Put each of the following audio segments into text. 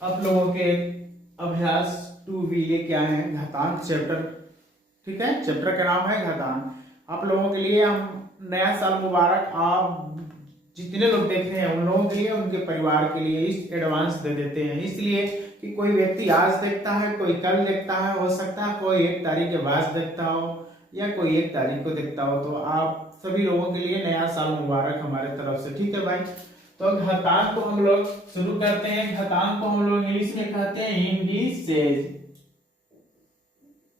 आप लोगों के अभ्यास 2B लेके आए हैं घातांक चैप्टर। ठीक है, चैप्टर का नाम है घातांक। आप लोगों के लिए हम नया साल मुबारक। आप जितने लोग देख रहे हैं उन लोगों के लिए, उनके परिवार के लिए इस एडवांस दे देते हैं, इसलिए कि कोई व्यक्ति आज देखता है, कोई कल देखता है, हो सकता है कोई 1 तारीख के बाद देखता हो या कोई 1 तारीख को देखता हो। तो आप सभी लोगों के लिए नया साल मुबारक हमारे तरफ से। ठीक है भाई, तो घातांक को हम लोग शुरू करते हैं। घातांक को हम लोग इंग्लिश में कहते हैं इंडिसेज।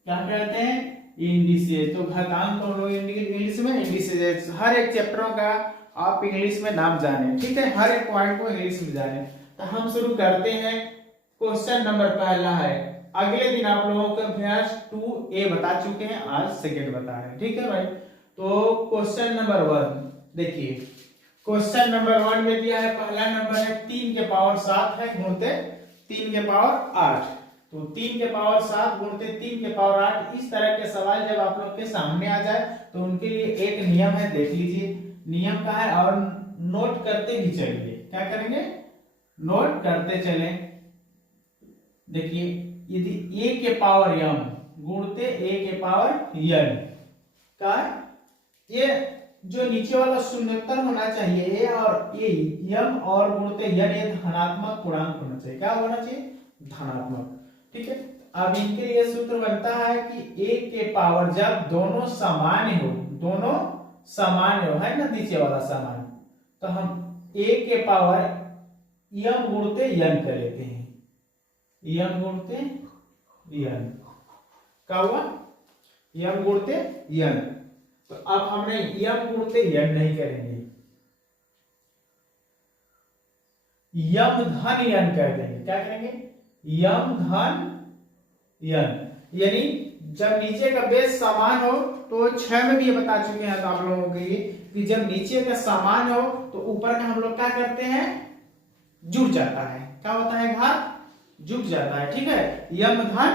क्या कहते हैं? इंडिसेज। तो घातांक को हम लोग इंग्लिश में इंडिसेज। हर एक चैप्टरों का आप इंग्लिश में नाम जाने, ठीक है, हर एक पॉइंट को इंग्लिश में जाने। तो हम शुरू करते हैं। क्वेश्चन नंबर पहला है, अगले दिन आप लोगों का अभ्यास 2A बता चुके हैं, आज सेकंड बता रहे हैं। ठीक है भाई, तो क्वेश्चन नंबर 1 देखिए। क्वेश्चन नंबर 1 में दिया है, पहला नंबर है 3 के पावर 7 है गुणते 3 के पावर 8। तो 3 के पावर 7 गुणते 3 के पावर 8, इस तरह के सवाल जब आप लोग के सामने आ जाए तो उनके लिए एक नियम है, देख लीजिए। नियम का है और नोट करते ही चलिए। क्या करेंगे? नोट करते चले। देखिए, यदि a के पावर m गुणते a के पावर n का, ये जो नीचे वाला शून्योत्तर होना चाहिए, a और a m और गुणते n, ये धनात्मक पूर्णांक होना चाहिए। क्या होना चाहिए? धनात्मक। ठीक है, अब इनके लिए सूत्र बनता है कि a के पावर जब दोनों सामान्य हो, दोनों सामान्य हो, है ना, नीचे वाला सामान्य, तो हम a के पावर m गुणते n कर लेते हैं। m गुणते n क्या हुआ? m गुणते n। तो अब हमने m गुणते n नहीं करेंगे, m धन n कर देंगे। क्या करेंगे? m धन n। यानी जब नीचे का बेस समान हो, तो 6 में भी ये बता चुके हैं आप लोगों के लिए कि जब नीचे का समान हो तो ऊपर का हम लोग क्या करते हैं? जुड़ जाता है। क्या होता है? घात जुड़ जाता है। ठीक है, m धन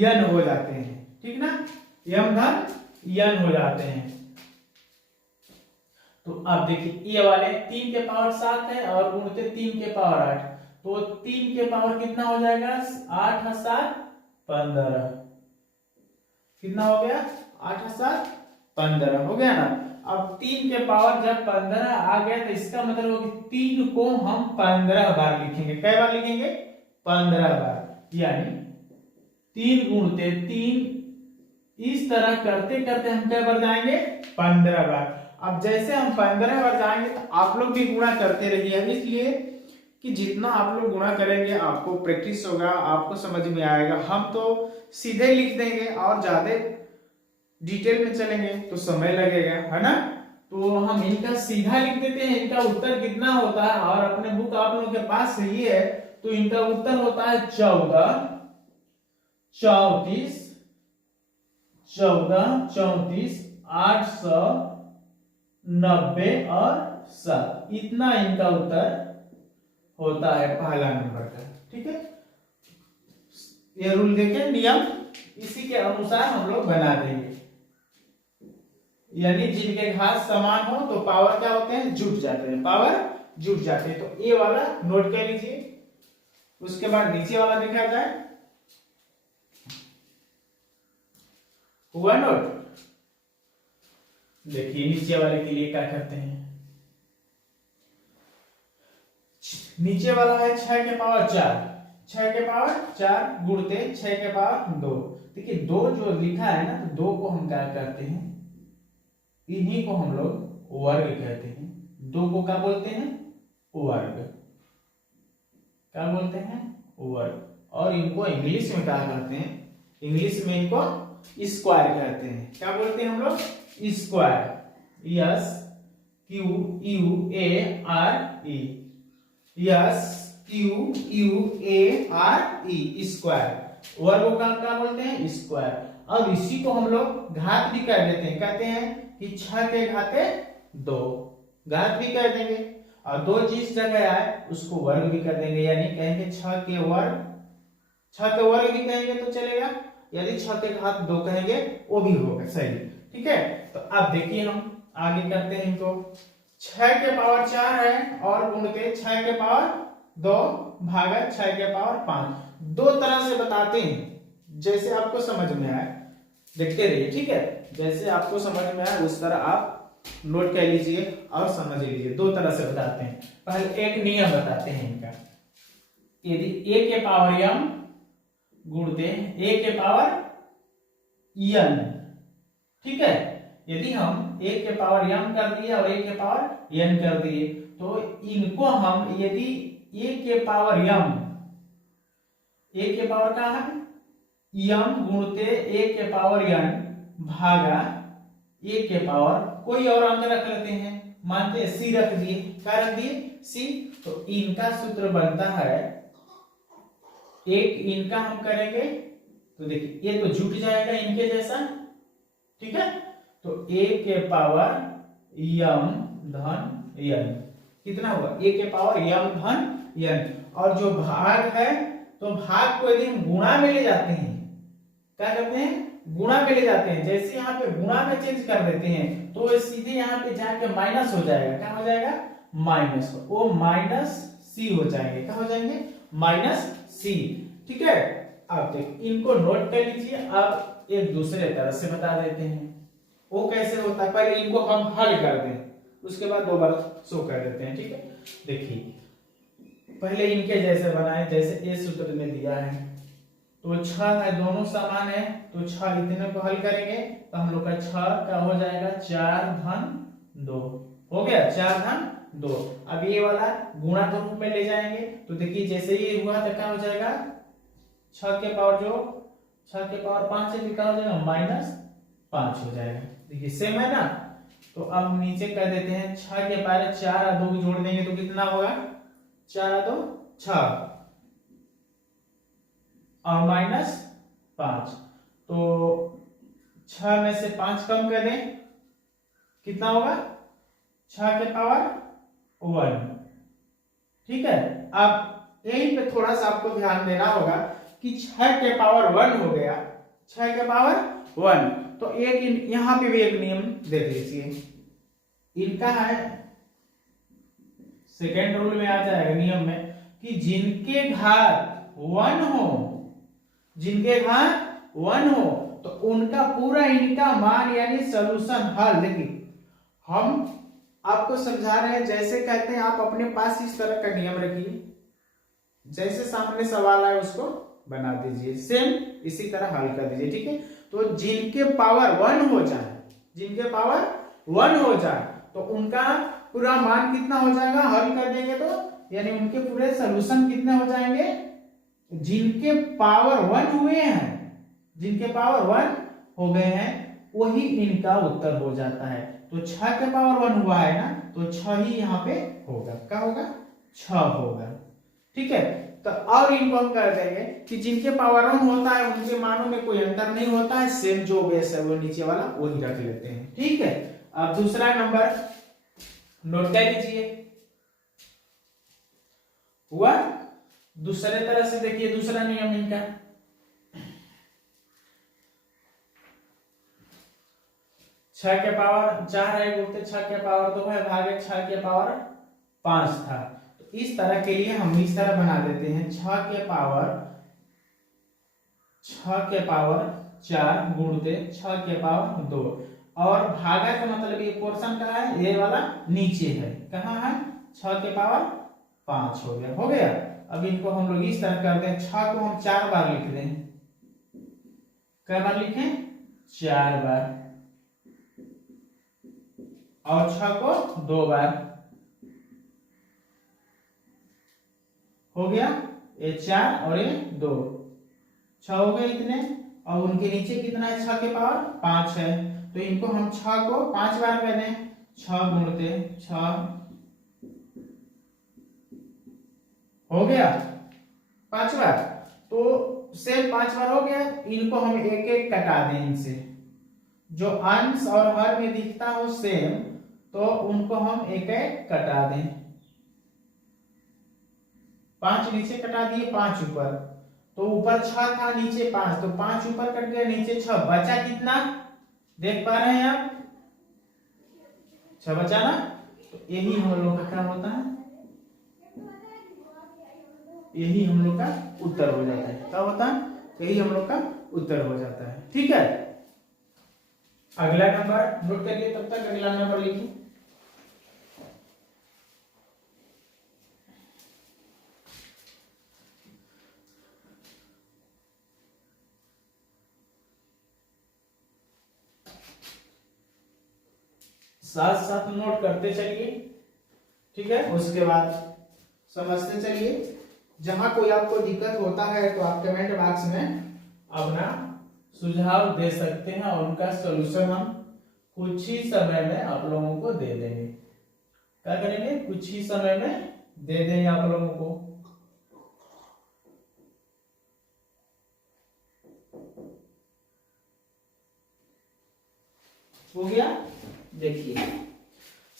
n हो जाते हैं। ठीक ना, m धन n हो जाते हैं। तो अब देखिए, ये वाले 3 के पावर 7 है और गुणते 3 के पावर 8, तो 3 के पावर कितना हो जाएगा? 8 और 7 15। कितना हो गया? 8 और 7 15 हो गया ना। अब 3 के पावर जब 15 आ गया तो इसका मतलब होगा 3 को हम 15 बार लिखेंगे। कै बार लिखेंगे? 15 बार। यानी 3 गुणते 3, इस तरह करते करते हम कै बार जाएंगे? 15 बार। अब जैसे हम 15 बार जाएंगे तो आप लोग भी गुणा करते रहिए, इसलिए कि जितना आप लोग गुणा करेंगे आपको प्रैक्टिस होगा, आपको समझ में आएगा। हम तो सीधे लिख देंगे और ज्यादा डिटेल में चलेंगे तो समय लगेगा, है ना। तो हम इनका सीधा लिख देते हैं, इनका उत्तर कितना होता है, और अपने बुक आप लोगों के पास सही है तो इनका उत्तर होता है 14 34 890 और 7। इतना इनका उत्तर होता है पहला नंबर का। ठीक है, ये रूल देखें, नियम इसी के अनुसार हम लोग बना देंगे। यानी जिनके घात समान हो तो पावर क्या होते हैं? जुट जाते हैं, पावर जुट जाते हैं। तो ये वाला नोट कर लीजिए। उसके बाद नीचे वाला देखा जाए। हुआ नोट? देखिए, नीचे वाले के लिए क्या करते हैं। नीचे वाला है 6 के पावर 4, 6 के पावर 4 गुणते 6 के पावर 2। देखिए, 2 जो लिखा है ना, तो 2 को हम क्या करते हैं? इन्हीं को हम लोग वर्ग कहते हैं। 2 को क्या बोलते हैं? वर्ग। क्या बोलते हैं? वर्ग। और इनको इंग्लिश में क्या कहते हैं? इंग्लिश में इनको स्क्वायर कहते हैं। क्या बोलते हैं हम लोग? Square. Yes Q U A R E, yes Q U A R E, square. वर्ग का क्या बोलते हैं? स्क्वायर। अब इसी को हम लोग घात भी कर देते हैं, कहते हैं कि 6 के घाते 2, घात भी कर देंगे। और 2 जिस जगह आए उसको वर्ग भी कर देंगे, यानी कहेंगे 6 के वर्ग। 6 के वर्ग भी कहेंगे तो चलेगा, यदि 6 के घात 2 कहेंगे वो भी होगा, सही। ठीक है, तो अब देखिए हम आगे करते हैं इनको। 6 के पावर 4 है और गुणते 6 के पावर 2 भागा 6 के पावर 5। दो तरह से बताते हैं, जैसे आपको समझ में आए देखते रहिए, ठीक है। जैसे आपको समझ में आए उस तरह आप नोट कर लीजिए और समझ लीजिए। दो तरह से बताते हैं। पहले एक नियम बताते हैं इनका। यदि a के पावर m गुणते a के पावर n, ठीक है। यदि हम a के पावर m कर दिए और a के पावर n कर दिए, तो इनको हम यदि a के पावर m, a के पावर का है m गुणते a के पावर n भागा a के पावर कोई और अंक रख लेते हैं, मानते हैं c रख दिए। क्या रख दिए? c। तो इनका सूत्र बनता है, एक इनका हम करेंगे तो देखिए ये तो जुट जाएगा इनके जैसा, ठीक है। तो a के पावर m धन n कितना हुआ? a के पावर m धन n। और जो भाग है, तो भाग को यदि हम गुणा में ले जाते हैं, क्या करते हैं? गुणा में ले जाते हैं। जैसे यहाँ पे गुणा में चेंज कर देते हैं तो सीधे यहाँ पे जाके माइनस हो जाएगा। क्या हो जाएगा? माइनस। वो माइनस सी हो जाएंगे। क्या हो जाएंगे? माइनस सी, ठीक है। अब देखिए इनको नोट कर लीजिए। अब एक दूसरे तरह से बता देते हैं, वो कैसे होता है। पहले इनको हम हल कर दें, उसके बाद दोबारा शो कर देते हैं, ठीक है। देखिए पहले इनके जैसे बनाए, जैसे इस सूत्र में दिया है। तो 6 है, दोनों समान है, तो 6 इतने को हल करेंगे तो हम लोग का 6 का हो जाएगा 4 धन 2। हो गया 4 धन 2। अब ये वाला गुणा के रूप में ले जाएंगे, तो देखिए जैसे ये हुआ तो क्या हो जाएगा? 6 के पावर जो 6 के पावर 5 से क्या हो जाएगा? माइनस 5 हो जाएगा। देखिए सेम है ना। तो अब हम नीचे कर देते हैं 6 के पावर 4 और 2 जोड़ देंगे तो कितना होगा? 4 और 2 6 और माइनस 5। तो 6 में से 5 कम कर दें, कितना होगा? 6 के पावर 1, ठीक है। अब यहीं पे थोड़ा सा आपको ध्यान देना होगा कि 6 के पावर 1 हो गया, 6 के पावर 1। तो एक यहां पे भी एक नियम देख लीजिए, इनका है सेकेंड रूल में आ जाएगा नियम में कि जिनके घात 1 हो, जिनके घात 1 हो तो उनका पूरा इनका मान यानी सॉल्यूशन हल। देखिए हम आपको समझा रहे हैं, जैसे कहते हैं आप अपने पास इस तरह का नियम रखिए, जैसे सामने सवाल आए उसको बना दीजिए, सेम इसी तरह हल कर दीजिए, ठीक है। तो जिनके पावर 1 हो जाए, जिनके पावर 1 हो जाए तो उनका पूरा मान कितना हो जाएगा? हल कर देंगे तो यानी उनके पूरे सॉल्यूशन कितने हो जाएंगे? जिनके पावर 1 हुए हैं, जिनके पावर 1 हो गए हैं वही इनका उत्तर हो जाता है। तो 6 के पावर 1 हुआ है ना, तो 6 ही यहाँ पे होगा। क्या होगा? 6 होगा, ठीक है। तो और इनको हम कर देंगे कि जिनके पावर 1 होता है उनके मानों में कोई अंतर नहीं होता है, सेम जो बेस है वो नीचे वाला वही रख लेते हैं, ठीक है। अब दूसरा नंबर नोट कर लीजिए, हुआ। दूसरे तरह से देखिए दूसरा नियम इनका, छह के पावर 4 है बोलते 6 के पावर 2 है भागे 6 के पावर 5 था। तो इस तरह के लिए हम इस तरह बना देते हैं 6 के पावर 4 गुणते 6 के पावर 2 और भागा का मतलब ये पोर्शन का है, ये वाला नीचे है, कहाँ है? 6 के पावर 5 हो गया, हो गया। अब इनको हम लोग इस तरह करते हैं, 6 को हम 4 बार लिख दें, क्या बार लिखें? 4 बार, और 6 को 2 बार, हो गया ये 4 और ये 2, 6 हो गए इतने। और उनके नीचे कितना है? 6 के पावर 5 है, तो इनको हम 6 को 5 बार कर दें, 6 गुणते 6 हो गया 5 बार। तो सेम 5 बार हो गया। इनको हम एक एक कटा दें, इनसे जो अंश और हर में दिखता हो सेम, तो उनको हम एक एक कटा दें। 5 नीचे कटा दिए, 5 ऊपर, तो ऊपर 6 था नीचे 5, तो 5 ऊपर कट गया नीचे 6, बचा कितना? देख पा रहे हैं आप? 6 बचा ना। तो यही हम लोग का क्या होता है? यही हम लोग का उत्तर हो जाता है। क्या होता है? यही हम लोग का उत्तर हो जाता है। ठीक है, अगला नंबर नोट करिए, तब तक अगला नंबर लिखिए। साथ साथ नोट करते चलिए, ठीक है। उसके बाद समझते चलिए। जहां कोई आपको दिक्कत होता है तो आप कमेंट बॉक्स में अपना सुझाव दे सकते हैं और उनका सलूशन हम कुछ ही समय में आप लोगों को दे देंगे। क्या करेंगे? कुछ ही समय में दे देंगे आप लोगों को। हो गया? देखिए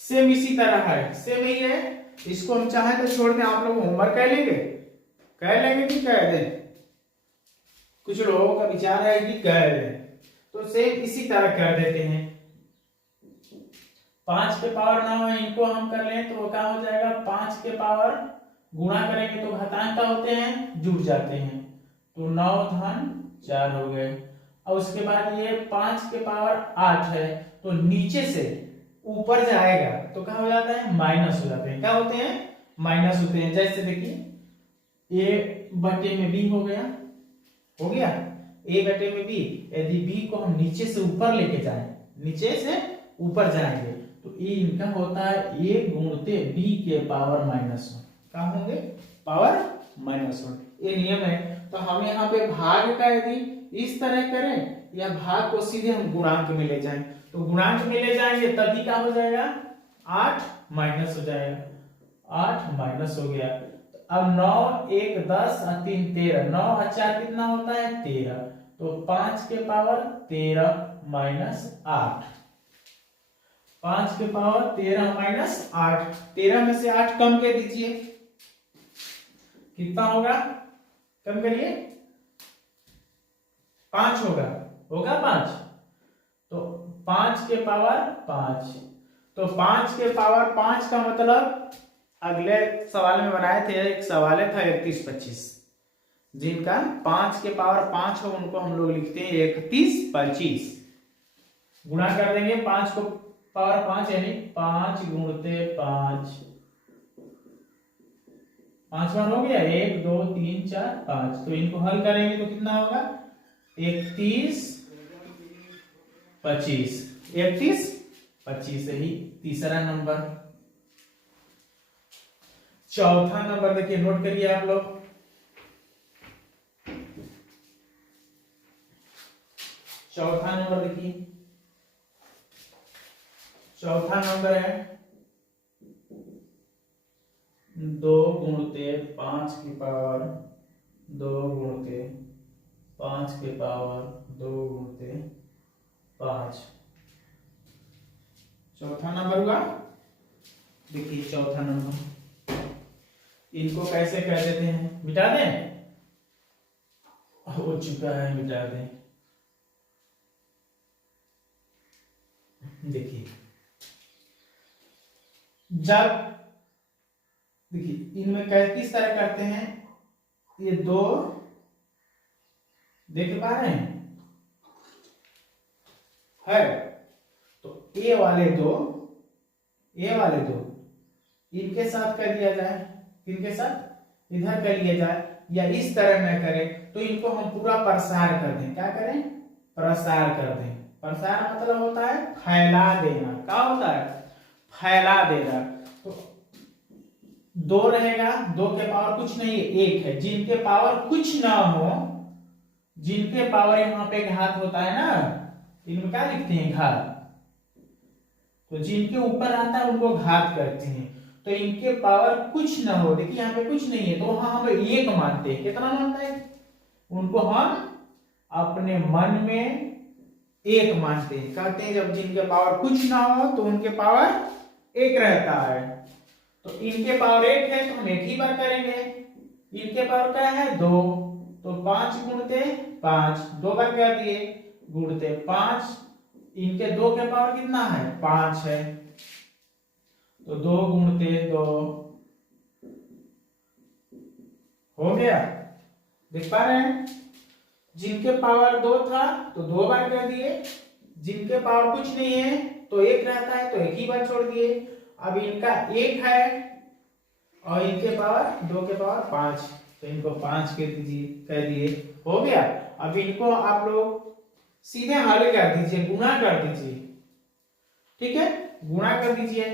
सेम इसी तरह है, सेम ही है। इसको हम चाहे तो छोड़ दें, आप लोग होमवर्क कह लेंगे, कह लेंगे कि कह दें? कुछ लोगों का विचार है कि कह दें, तो सेम इसी तरह कर देते हैं। 5 के पावर 9 है, इनको हम कर लें तो क्या हो जाएगा? 5 के पावर गुणा करेंगे तो घातांक का होते हैं, जुड़ जाते हैं, तो 9 धन 4 हो गए। और उसके बाद ये 5 के पावर 8 है, तो नीचे से ऊपर जाएगा तो क्या हो जाता है? माइनस हो जाते हैं। क्या होते हैं? माइनस होते हैं। जैसे देखिए ए बटे में बी हो गया, हो गया ए बटे में बी। यदि बी को हम नीचे से ऊपर लेके जाएं, नीचे से ऊपर जाएंगे तो ए इनका होता है ए गुणते बी के पावर -1। क्या होंगे? पावर -1। ये नियम है। तो हम यहाँ पे भाग का यदि इस तरह करें या भाग को सीधे हम गुणांक में ले जाएं, तो गुणांक में ले जाएंगे तभी क्या हो जाएगा? 8 माइनस हो जाएगा, 8 माइनस हो गया। अब 9 1 10 और 3 13, 9 और 4 कितना होता है? 13, तो 5 के पावर 13 -8, 5 के पावर 13 -8, 13 में से 8 कम कर दीजिए, कितना होगा? कम करिए, 5 होगा, होगा 5, तो 5 के पावर 5, तो 5 के पावर 5 का मतलब अगले सवाल में बनाए थे, एक सवाल था 31 25, जिनका 5 के पावर 5 हो उनको हम लोग लिखते हैं 31 25। गुणा कर देंगे 5 को पावर 5 यानी 5 गुणते 5, 5 बार हो गया, 1 2 3 4 5, तो इनको हल करेंगे तो कितना होगा? 31 25, 31 25 ही तीसरा नंबर। चौथा नंबर देखिए, नोट करिए आप लोग। चौथा नंबर देखिए, चौथा नंबर है 2 गुणते 5 की पावर 2 गुणते 5 के पावर 2 गुणते 5। चौथा नंबर हुआ। देखिए चौथा नंबर, इनको कैसे कह देते हैं? मिटा दें? हो चुका है, मिटा दें। देखिए जब देखिए इनमें किस तरह करते हैं, ये 2 देख पा रहे हैं है, तो ए वाले 2 इनके साथ कर दिया जाए, इनके साथ इधर कर लिया जाए, या इस तरह न करें तो इनको हम पूरा प्रसार कर दें। क्या करें? प्रसार कर दें। प्रसार मतलब होता है फैला देना। क्या होता है? फैला देना। तो 2 रहेगा, 2 के पावर कुछ नहीं है, 1 है। जिनके पावर कुछ ना हो, जिनके पावर यहाँ पे घात होता है ना, इनमें क्या लिखते हैं? घात। तो जिनके ऊपर आता है उनको घात करते हैं। तो इनके पावर कुछ ना हो, देखिए यहाँ पे कुछ नहीं है, तो वहां हम 1 मानते हैं। कितना मानते हैं? उनको हम अपने मन में 1 मानते हैं। कहते हैं जब जिनके पावर कुछ ना हो तो उनके पावर 1 रहता है। तो इनके पावर 1 है तो हम 1 ही बार करेंगे। इनके पावर क्या है? 2, तो 5 गुणते 5, 2 बार कर दिए, गुणते 5। इनके 2 के पावर कितना है? 5 है, तो 2 गुणते 2 हो गया, देख पा रहे हैं। जिनके पावर 2 था तो 2 बार कर दिए, जिनके पावर कुछ नहीं है तो 1 रहता है तो 1 ही बार छोड़ दिए। अब इनका 1 है और इनके पावर 2 के पावर 5, तो इनको 5 कह दिए, हो गया। अब इनको आप लोग सीधे हल कर दीजिए, गुणा कर दीजिए, ठीक है, गुणा कर दीजिए,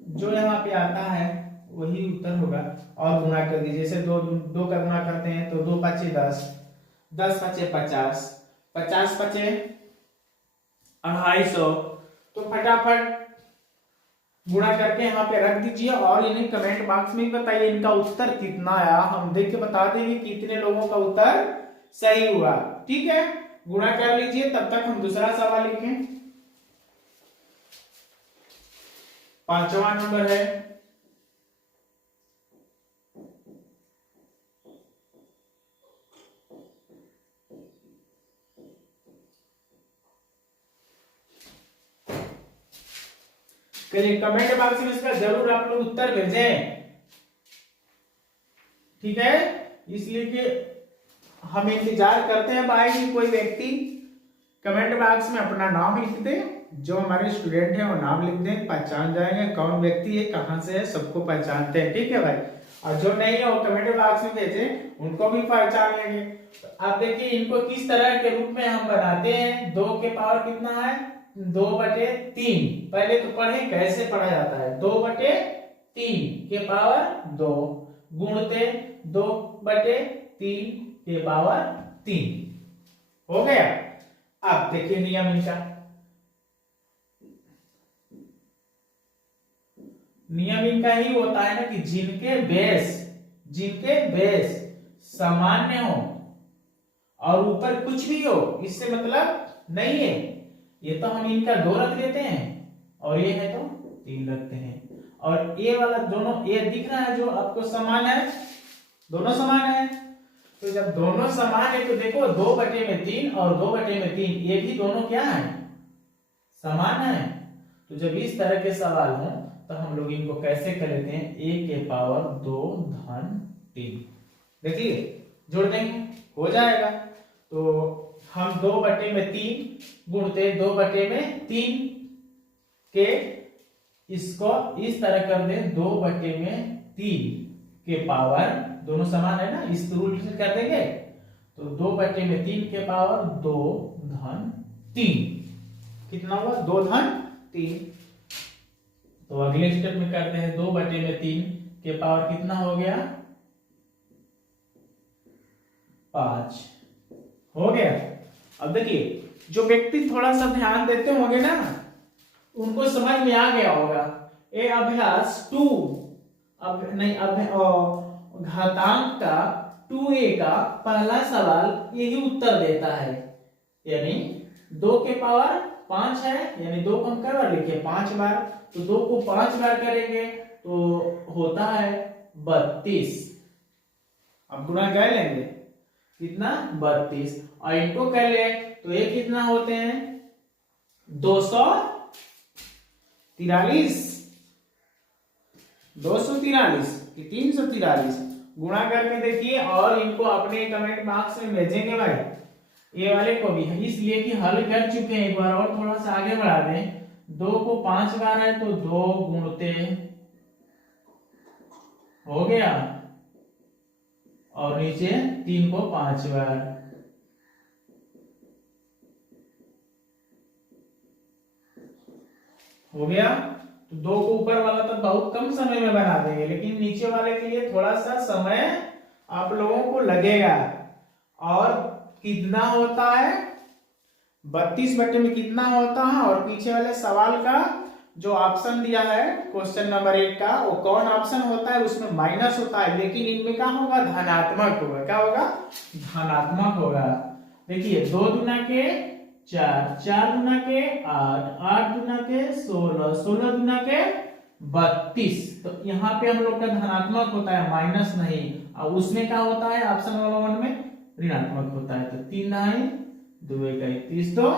जो यहाँ पे आता है वही उत्तर होगा। और गुणा कर दीजिए, जैसे दो का गुणा करते हैं तो 2 5 10, 10 5 50, 50 5 250, तो फटाफट गुणा करके यहाँ पे रख दीजिए और इन्हें कमेंट बॉक्स में बताइए इनका उत्तर कितना आया, हम देख के बता देंगे कितने लोगों का उत्तर सही हुआ, ठीक है। गुणा कर लीजिए, तब तक हम दूसरा सवाल लिखें। 5वां नंबर है, चलिए कमेंट बॉक्स में इसका जरूर आप लोग उत्तर भेजें, ठीक है, इसलिए कि हम इंतजार करते हैं भाई कि कोई व्यक्ति कमेंट बॉक्स में अपना नाम लिख दे, जो हमारे स्टूडेंट हैं वो नाम लिख दें, पहचान जाएंगे कौन व्यक्ति है, कहां से है, सबको पहचानते हैं, ठीक है भाई। और जो नहीं है वो कमेंट बॉक्स में भेजे, उनको भी पहचान लेंगे। तो आप देखिए इनको किस तरह के रूप में हम बनाते हैं। 2 के पावर कितना है, 2/3। पहले तो पढ़े कैसे पढ़ा जाता है, 2/3 के पावर 2 गुणते 2/3 के पावर 3, हो गया। अब देखिए नियम इनका, नियम इनका ही होता है ना कि जिनके बेस सामान्य हो और ऊपर कुछ भी हो, इससे मतलब नहीं है। ये तो हम इनका 2 रख देते हैं और ये है तो 3 रखते हैं, और ये वाला दोनों ये दिख रहा है जो आपको समान है, दोनों समान है। तो जब दोनों समान है तो देखो 2/3 और 2/3 ये भी दोनों क्या है, समान है। तो जब इस तरह के सवाल हो तो हम लोग इनको कैसे कर लेते हैं, 1 के पावर 2 धन 3, देखिए जोड़ देंगे हो जाएगा। तो हम 2/3 गुणते 2/3 के इसको इस तरह कर दें, 2/3 के पावर, दोनों समान है ना, इस रूल से कर देंगे तो 2/3 के पावर 2 धन 3, कितना हुआ 2 धन 3। तो अगले स्टेप में करते हैं, 2/3 के पावर कितना हो गया 5, हो गया। अब देखिए जो व्यक्ति थोड़ा सा ध्यान देते होंगे ना, उनको समझ में आ गया होगा। ये अभ्यास 2 अब नहीं, घातांक का 2a का पहला सवाल यही उत्तर देता है, यानी 2 के पावर 5 है, यानी 2 को हम कई बार लिखे 5 बार, तो 2 को 5 बार करेंगे तो होता है 32। अब गुणा कर लेंगे कितना 32, और इनको कर ले तो ये कितना होते हैं 243, 243 कि 343। गुणा करके देखिए और इनको अपने कमेंट बॉक्स में भेजेंगे भाई, ये वाले को भी, इसलिए कि हल कर चुके हैं एक बार, और थोड़ा सा आगे बढ़ा दें। 2 को 5 बार है तो 2 गुणते हो गया, और नीचे 3 को 5 बार, हो गया। तो 2 को ऊपर वाला तो बहुत कम समय में बना देंगे, लेकिन नीचे वाले के लिए थोड़ा सा समय आप लोगों को लगेगा। और कितना होता है 32 बटे में कितना होता है, और पीछे वाले सवाल का जो ऑप्शन दिया है क्वेश्चन नंबर 1 का, वो कौन ऑप्शन होता है, उसमें माइनस होता है, लेकिन इनमें क्या होगा धनात्मक होगा, क्या होगा धनात्मक होगा। देखिए 2 दूना के 4, 4 दूना के 8, 8 दूना के 16, 16 दूना के 32। तो यहाँ पे हम लोग का धनात्मक होता है, माइनस नहीं, और उसमें क्या होता है ऑप्शन नंबर 1 में ऋणात्मक होता है। तो 3 9 2 31 तो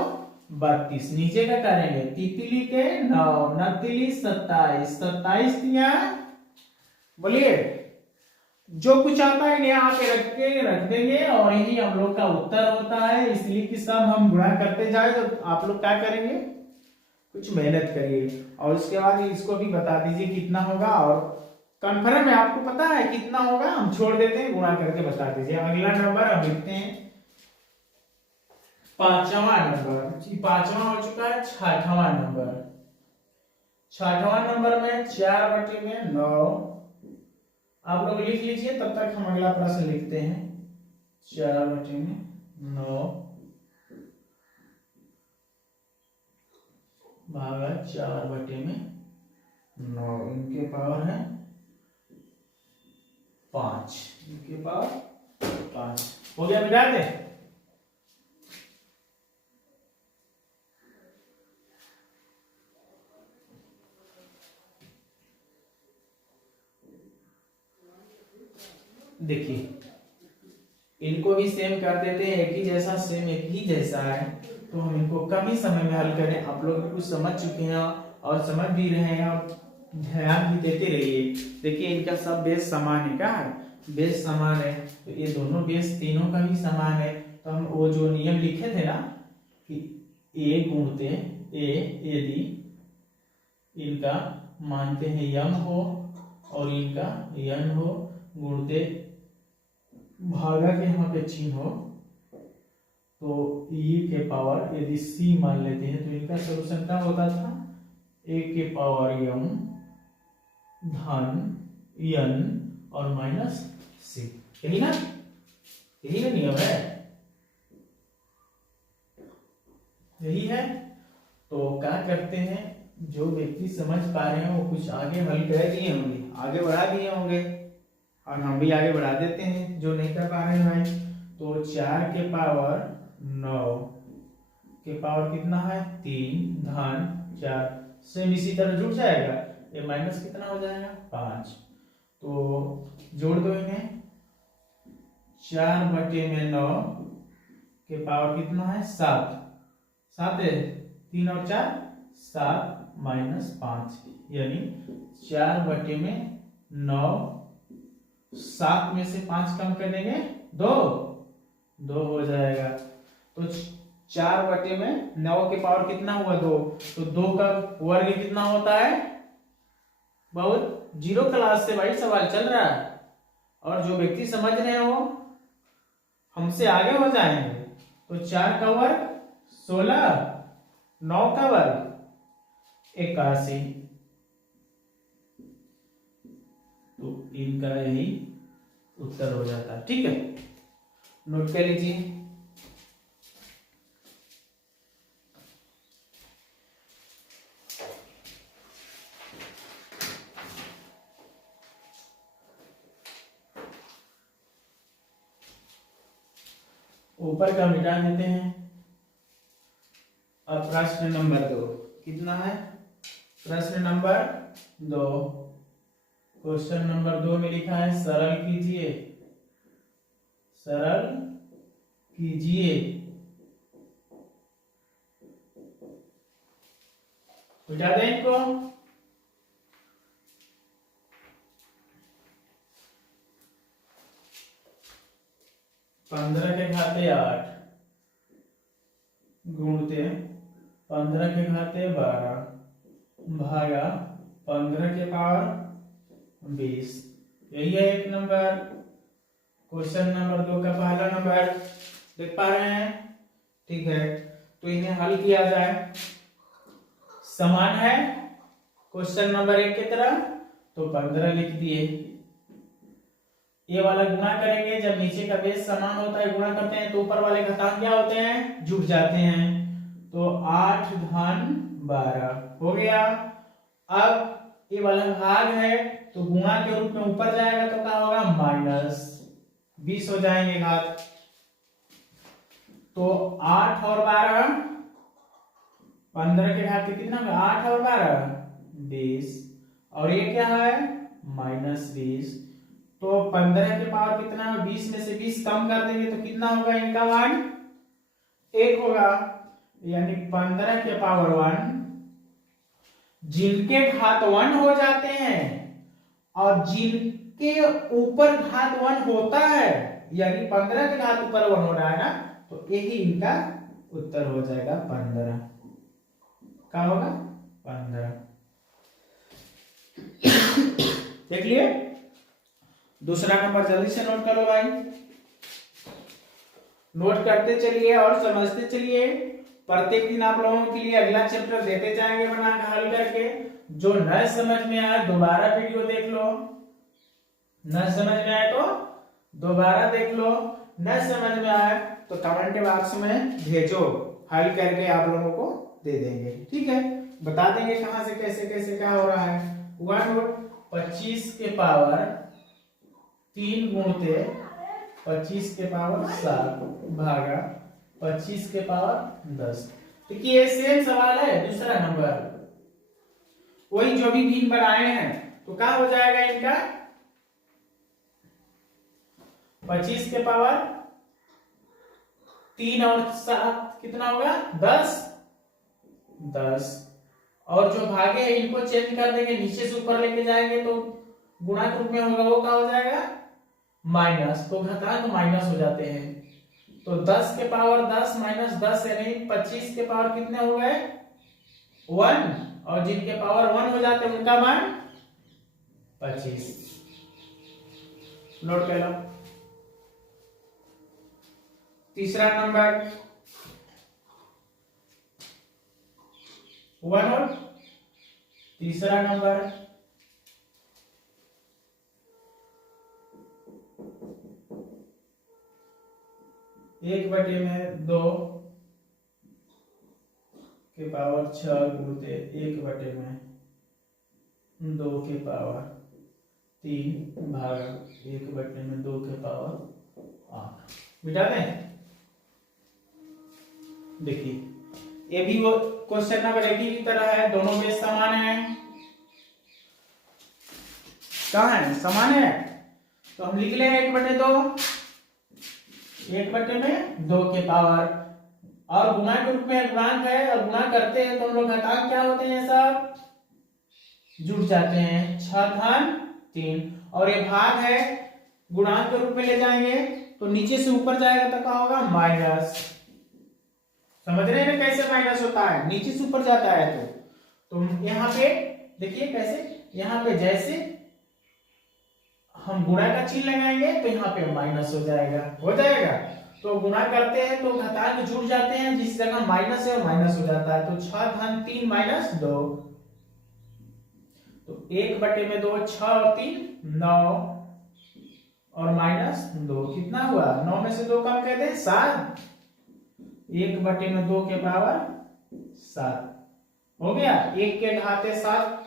32, नीचे का करेंगे तितली के 9 9 27, 27 बोलिए जो कुछ आता है इन्हें यहाँ पे रख देंगे और यही हम लोग का उत्तर होता है। इसलिए कि सब हम गुणा करते जाए तो आप लोग क्या करेंगे, कुछ मेहनत करिए और उसके बाद इसको भी बता दीजिए कितना होगा। और कन्फर्म है, आपको पता है कितना होगा, हम छोड़ देते हैं, गुणा करके बता दीजिए। अगला नंबर हम लिखते हैं पांचवा नंबर। पांचवा हो चुका है, छठवां नंबर। छठवां नंबर में 4/9 आप लोग लिख लीजिए, तब तक हम अगला प्रश्न लिखते हैं। 4/9 भागा 4/9, इनके पावर है 5, इनके पावर 5 हो गया। मिटा दे। देखिए इनको भी सेम कर देते हैं, एक ही जैसा, सेम एक ही जैसा है, तो हम इनको कम ही समय में हल करें। आप लोग भी कुछ समझ चुके हैं और समझ भी रहे हैं और ध्यान भी देते रहिए। देखिए इनका सब बेस समान है, क्या है, बेस समान है, तो ये दोनों बेस तीनों का भी समान है। तो हम वो जो नियम लिखे थे ना कि ए गुणते ए, यदि इनका मानते हैं यम हो और इनका यन हो, गुणते भागा के यहाँ पे चिन्ह हो, तो ई के पावर यदि सी मान लेते हैं तो इनका सॉल्यूशन क्या होता था, ए के पावर यम धन यन और माइनस सी। यही ना नियम है, यही है। तो क्या करते हैं, जो व्यक्ति समझ पा रहे हैं वो कुछ आगे हल कर दिए होंगे, आगे बढ़ा दिए होंगे, और हम भी आगे बढ़ा देते हैं जो नहीं कर पा रहे हैं भाई। तो 4 के पावर 9 के पावर कितना है 3 धन 4, सेम इसी तरह जुड़ जाएगा, ये माइनस कितना हो जाएगा 5। तो जोड़ दो इन्हें, 4/9 के पावर कितना है 7, 7 है, 3 और 4 7 माइनस 5, यानी 4/9, 7 में से 5 कम कर देंगे 2 हो जाएगा। तो 4/9 के पावर कितना हुआ 2, तो 2 का वर्ग कितना होता है, बहुत 0 क्लास से भाई सवाल चल रहा है, और जो व्यक्ति समझ रहे हो हमसे आगे हो जाएंगे। तो 4 का वर्ग 16, 9 का वर्ग 81, तो इनका यही उत्तर हो जाता है। ठीक है, नोट कर लीजिए। ऊपर का मिटा देते हैं। अब प्रश्न नंबर 2 कितना है, प्रश्न नंबर 2, क्वेश्चन नंबर 2 में लिखा है सरल कीजिए, सरल कीजिए। मिटा दें इनको। पंद्रह के घाते 8 गुणते 15 के घाते 12 भागा 15 के पावर 20, यही है एक नंबर। क्वेश्चन नंबर 2 का पहला नंबर देख पा रहे हैं, ठीक है। तो इन्हें हल किया जाए, समान है क्वेश्चन नंबर 1 की तरह, तो 15 लिख दिए। ये वाला गुणा करेंगे, जब नीचे का बेस समान होता है गुणा करते हैं तो ऊपर वाले घातांक क्या होते हैं, जुड़ जाते हैं। तो 8 धन 12 हो गया। अब ये वाला भाग है तो गुणा के रूप में ऊपर जाएगा तो क्या होगा माइनस 20 हो जाएंगे घात। तो 8 और 12 15 के घात कितना होगा 8 और 12 20, और ये क्या है -20। तो 15 के पावर कितना है 20 में से 20 कम कर देंगे तो कितना होगा इनका मान 1 होगा, यानी 15 के पावर 1। जिनके घात 1 हो जाते हैं और के ऊपर घात 1 होता है, यानी 15 के घात ऊपर 1 हो रहा है ना, तो यही इनका उत्तर हो जाएगा 15। क्या होगा? 15। देख लिए। दूसरा नंबर जल्दी से नोट करो भाई, नोट करते चलिए और समझते चलिए। प्रत्येक दिन आप लोगों के लिए अगला चैप्टर देते जाएंगे बनाकर हल करके। जो न समझ में आए दोबारा वीडियो देख लो, न समझ में आए तो दोबारा देख लो, न समझ में आए तो कमेंट बॉक्स में भेजो, हल करके आप लोगों को दे देंगे। ठीक है, बता देंगे कहां से कैसे कैसे क्या हो रहा है। 25 के पावर 3 गुणते 25 के पावर 7 भागा 25 के पावर 10। देखिए ये सेम सवाल है, दूसरा नंबर वही जो भी भिन्न बनाए हैं, तो क्या हो जाएगा इनका? 25 के पावर 3 और 7 कितना होगा? 10। और जो भागे हैं इनको चेंज कर देंगे, नीचे से ऊपर लेके जाएंगे तो गुणा के रूप में होगा, वो क्या हो जाएगा? माइनस। तो घातांक माइनस हो जाते हैं, तो 10 के पावर 10 माइनस 10 यानी 25 के पावर कितने हो गए? 1, और जिनके पावर 1 हो जाते हैं उनका मान 25। नोट कर लो। तीसरा नंबर 1 और तीसरा नंबर 1/2 के पावर 6 गुणते 1/2 के पावर 3 भागा 1/2 के पावर 8। मिटा दें। देखिए ये भी वो क्वेश्चन नंबर 1 की तरह है, दोनों बेस समान है। कहाँ है? समान है, तो हम लिख ले 1/2 1/2 के पावर, और गुणा के रूप में गुणांक है, और गुणा करते हैं तो हम लोग घातांक क्या होते हैं? सब जुड़ जाते हैं, 6/3। और ये भाग है, गुणांक के रूप में ले जाएंगे तो नीचे से ऊपर जाएगा तो क्या होगा? माइनस। समझ रहे हैं ना कैसे माइनस होता है? नीचे से ऊपर जाता है तो यहाँ पे देखिए कैसे, यहाँ पे जैसे हम गुणा का चिन्ह लगाएंगे तो यहाँ पे माइनस हो जाएगा। तो गुणा करते हैं तो घातांक जुड़ जाते हैं, जिस जगह माइनस है वो माइनस हो जाता है, तो 6/3 माइनस 2, तो 1/2 6 और 3 9 और माइनस 2 कितना हुआ? 9 में से 2 कम कर दें 7, 1/2 के पावर 7 हो गया। 1 के घाते 7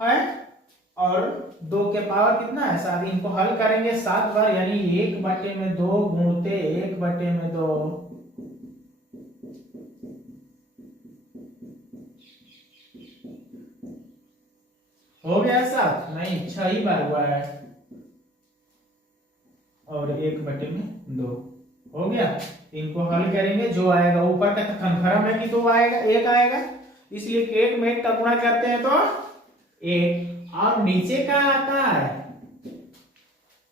है और 2 के पावर कितना है? 7। इनको हल करेंगे 7 बार, यानी 1/2 गुणते 1/2 हो गया 7? नहीं, 6 ही बार हुआ है, और 1/2 हो गया। इनको हल करेंगे, जो आएगा ऊपर का तो कन्फर्म है कि 2 आएगा, 1 आएगा, इसलिए 1 में 1 का गुणा करते हैं तो 1। और नीचे का आता है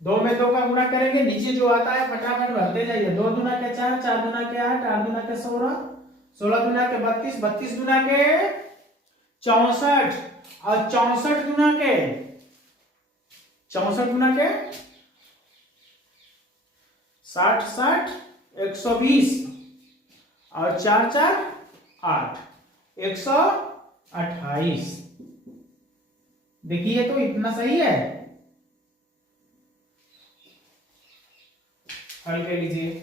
2 में 2 का गुणा करेंगे, नीचे जो आता है फटाफट भरते जाइए। 2 दूना के 4, 4 दूना के 8, 8 दूना के 16, 16 दूना के 32, 32 दूना के 64, और 64 दूना के 60, 60 120, और 4 4 8 128। देखिए तो इतना सही है, हल कर लीजिए।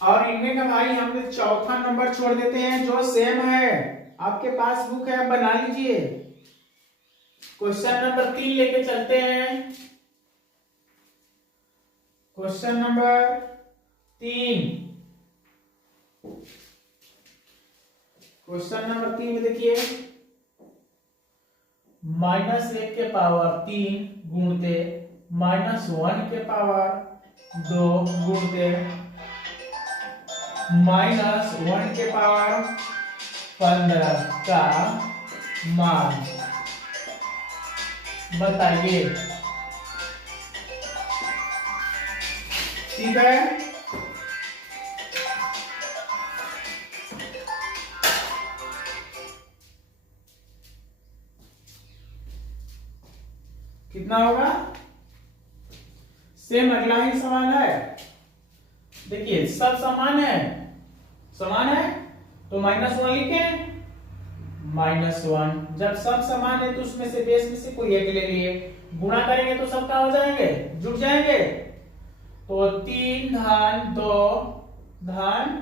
और इनमें का भाई हम चौथा नंबर छोड़ देते हैं जो सेम है, आपके पास बुक है, आप बना लीजिए। क्वेश्चन नंबर 3 लेके चलते हैं। क्वेश्चन नंबर 3, क्वेश्चन नंबर 3 में देखिए -1 के पावर 3 गुणते -1 के पावर 2 गुणते -1 के पावर 15 का मान। बताइए। ठीक है, कितना होगा? सेम अगला ही सवाल है। देखिए सब समान है, समान है तो -1 लिखे, -1। जब सब समान है तो उसमें से बेस में से कोई एक ले लिए, गुणा करेंगे तो सब क्या हो जाएंगे? जुड़ जाएंगे। तो 3 धन 2 धन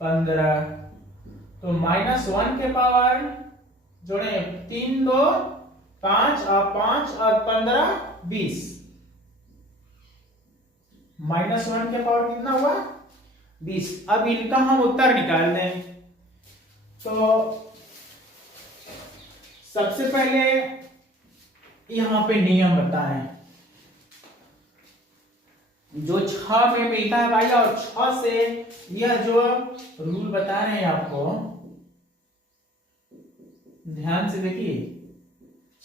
15, तो -1 के पावर जोड़े 3 2 5 और 5 और 15 20। -1 के पावर कितना हुआ? 20। अब इनका हम उत्तर निकाल दें। तो सबसे पहले यहां पे नियम बताएं जो 6 में मिलता है भाई, और 6 से यह जो रूल बता रहे हैं आपको ध्यान से देखिए।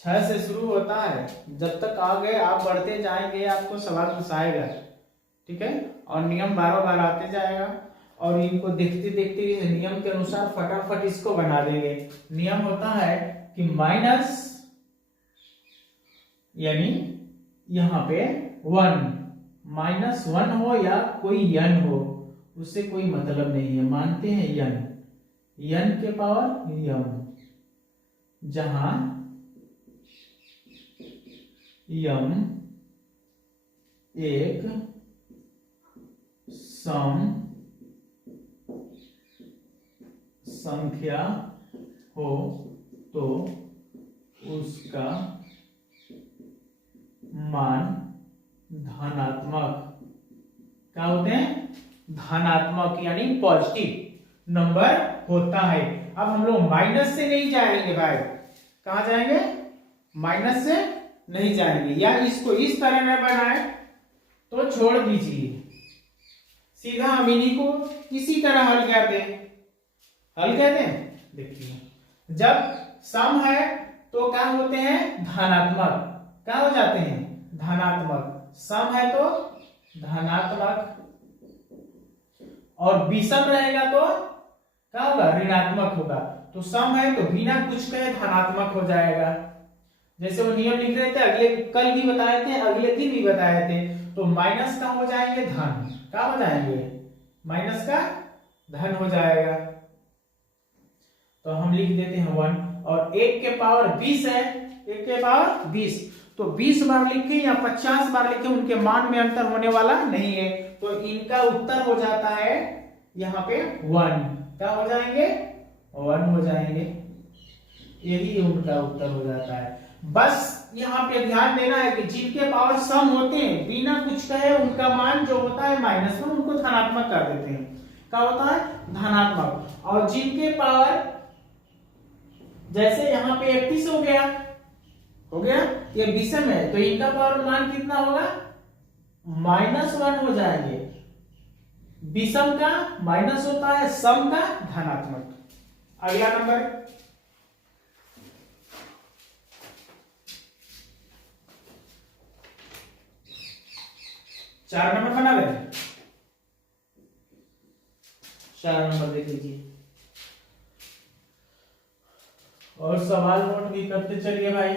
6 से शुरू होता है, जब तक आगे आप बढ़ते जाएंगे आपको सवाल फंसाएगा, ठीक है। और नियम बार बार आते जाएगा, और इनको देखते देखते नियम के अनुसार फटाफट इसको बना देंगे। नियम होता है कि माइनस यानी यहां पे 1, -1 हो या कोई n हो उससे कोई मतलब नहीं है, मानते हैं n के पावर m, जहां m एक सम संख्या हो तो उसका मान धनात्मक क्या होते हैं? धनात्मक यानी पॉजिटिव नंबर होता है। अब हम लोग माइनस से नहीं जाएंगे भाई, कहां जाएंगे? माइनस से नहीं जाएंगे, या इसको इस तरह में बनाए तो छोड़ दीजिए, सीधा हम इन्हीं को इसी तरह हल कर दें। हल कहते हैं, देखिए जब सम है तो क्या होते हैं? धनात्मक। क्या हो जाते हैं? धनात्मक। सम है तो धनात्मक, और विषम रहेगा तो क्या होगा? ऋणात्मक होगा। तो सम है तो बिना कुछ कहे धनात्मक हो जाएगा। जैसे वो नियम लिख रहे थे, अगले कल भी बताए थे, अगले दिन भी बताए थे। तो माइनस का हो जाएंगे धन, क्या हो जाएंगे? माइनस का धन हो जाएगा। तो हम लिख देते हैं 1, और 1 के पावर 20 है, 1 के पावर 20, तो 20 बार लिखे या 50 बार लिखे उनके मान में अंतर होने वाला नहीं है। तो इनका उत्तर हो जाता है यहाँ पे 1। क्या हो जाएंगे? 1 हो जाएंगे। यही उनका उत्तर हो जाता है। बस यहाँ पे ध्यान देना है कि जिनके पावर सम होते हैं बिना कुछ कहे उनका मान जो होता है -1, उनको धनात्मक कर देते हैं। क्या होता है? धनात्मक। और जिनके पावर जैसे यहाँ पे 31 हो गया, ये विषम है, तो इनका पावर मान कितना होगा? -1 हो जाएंगे। विषम का माइनस होता है, सम का धनात्मक। अगला नंबर, चार नंबर बना ले। 4 नंबर देख लीजिए, और सवाल नोट भी करते चलिए भाई।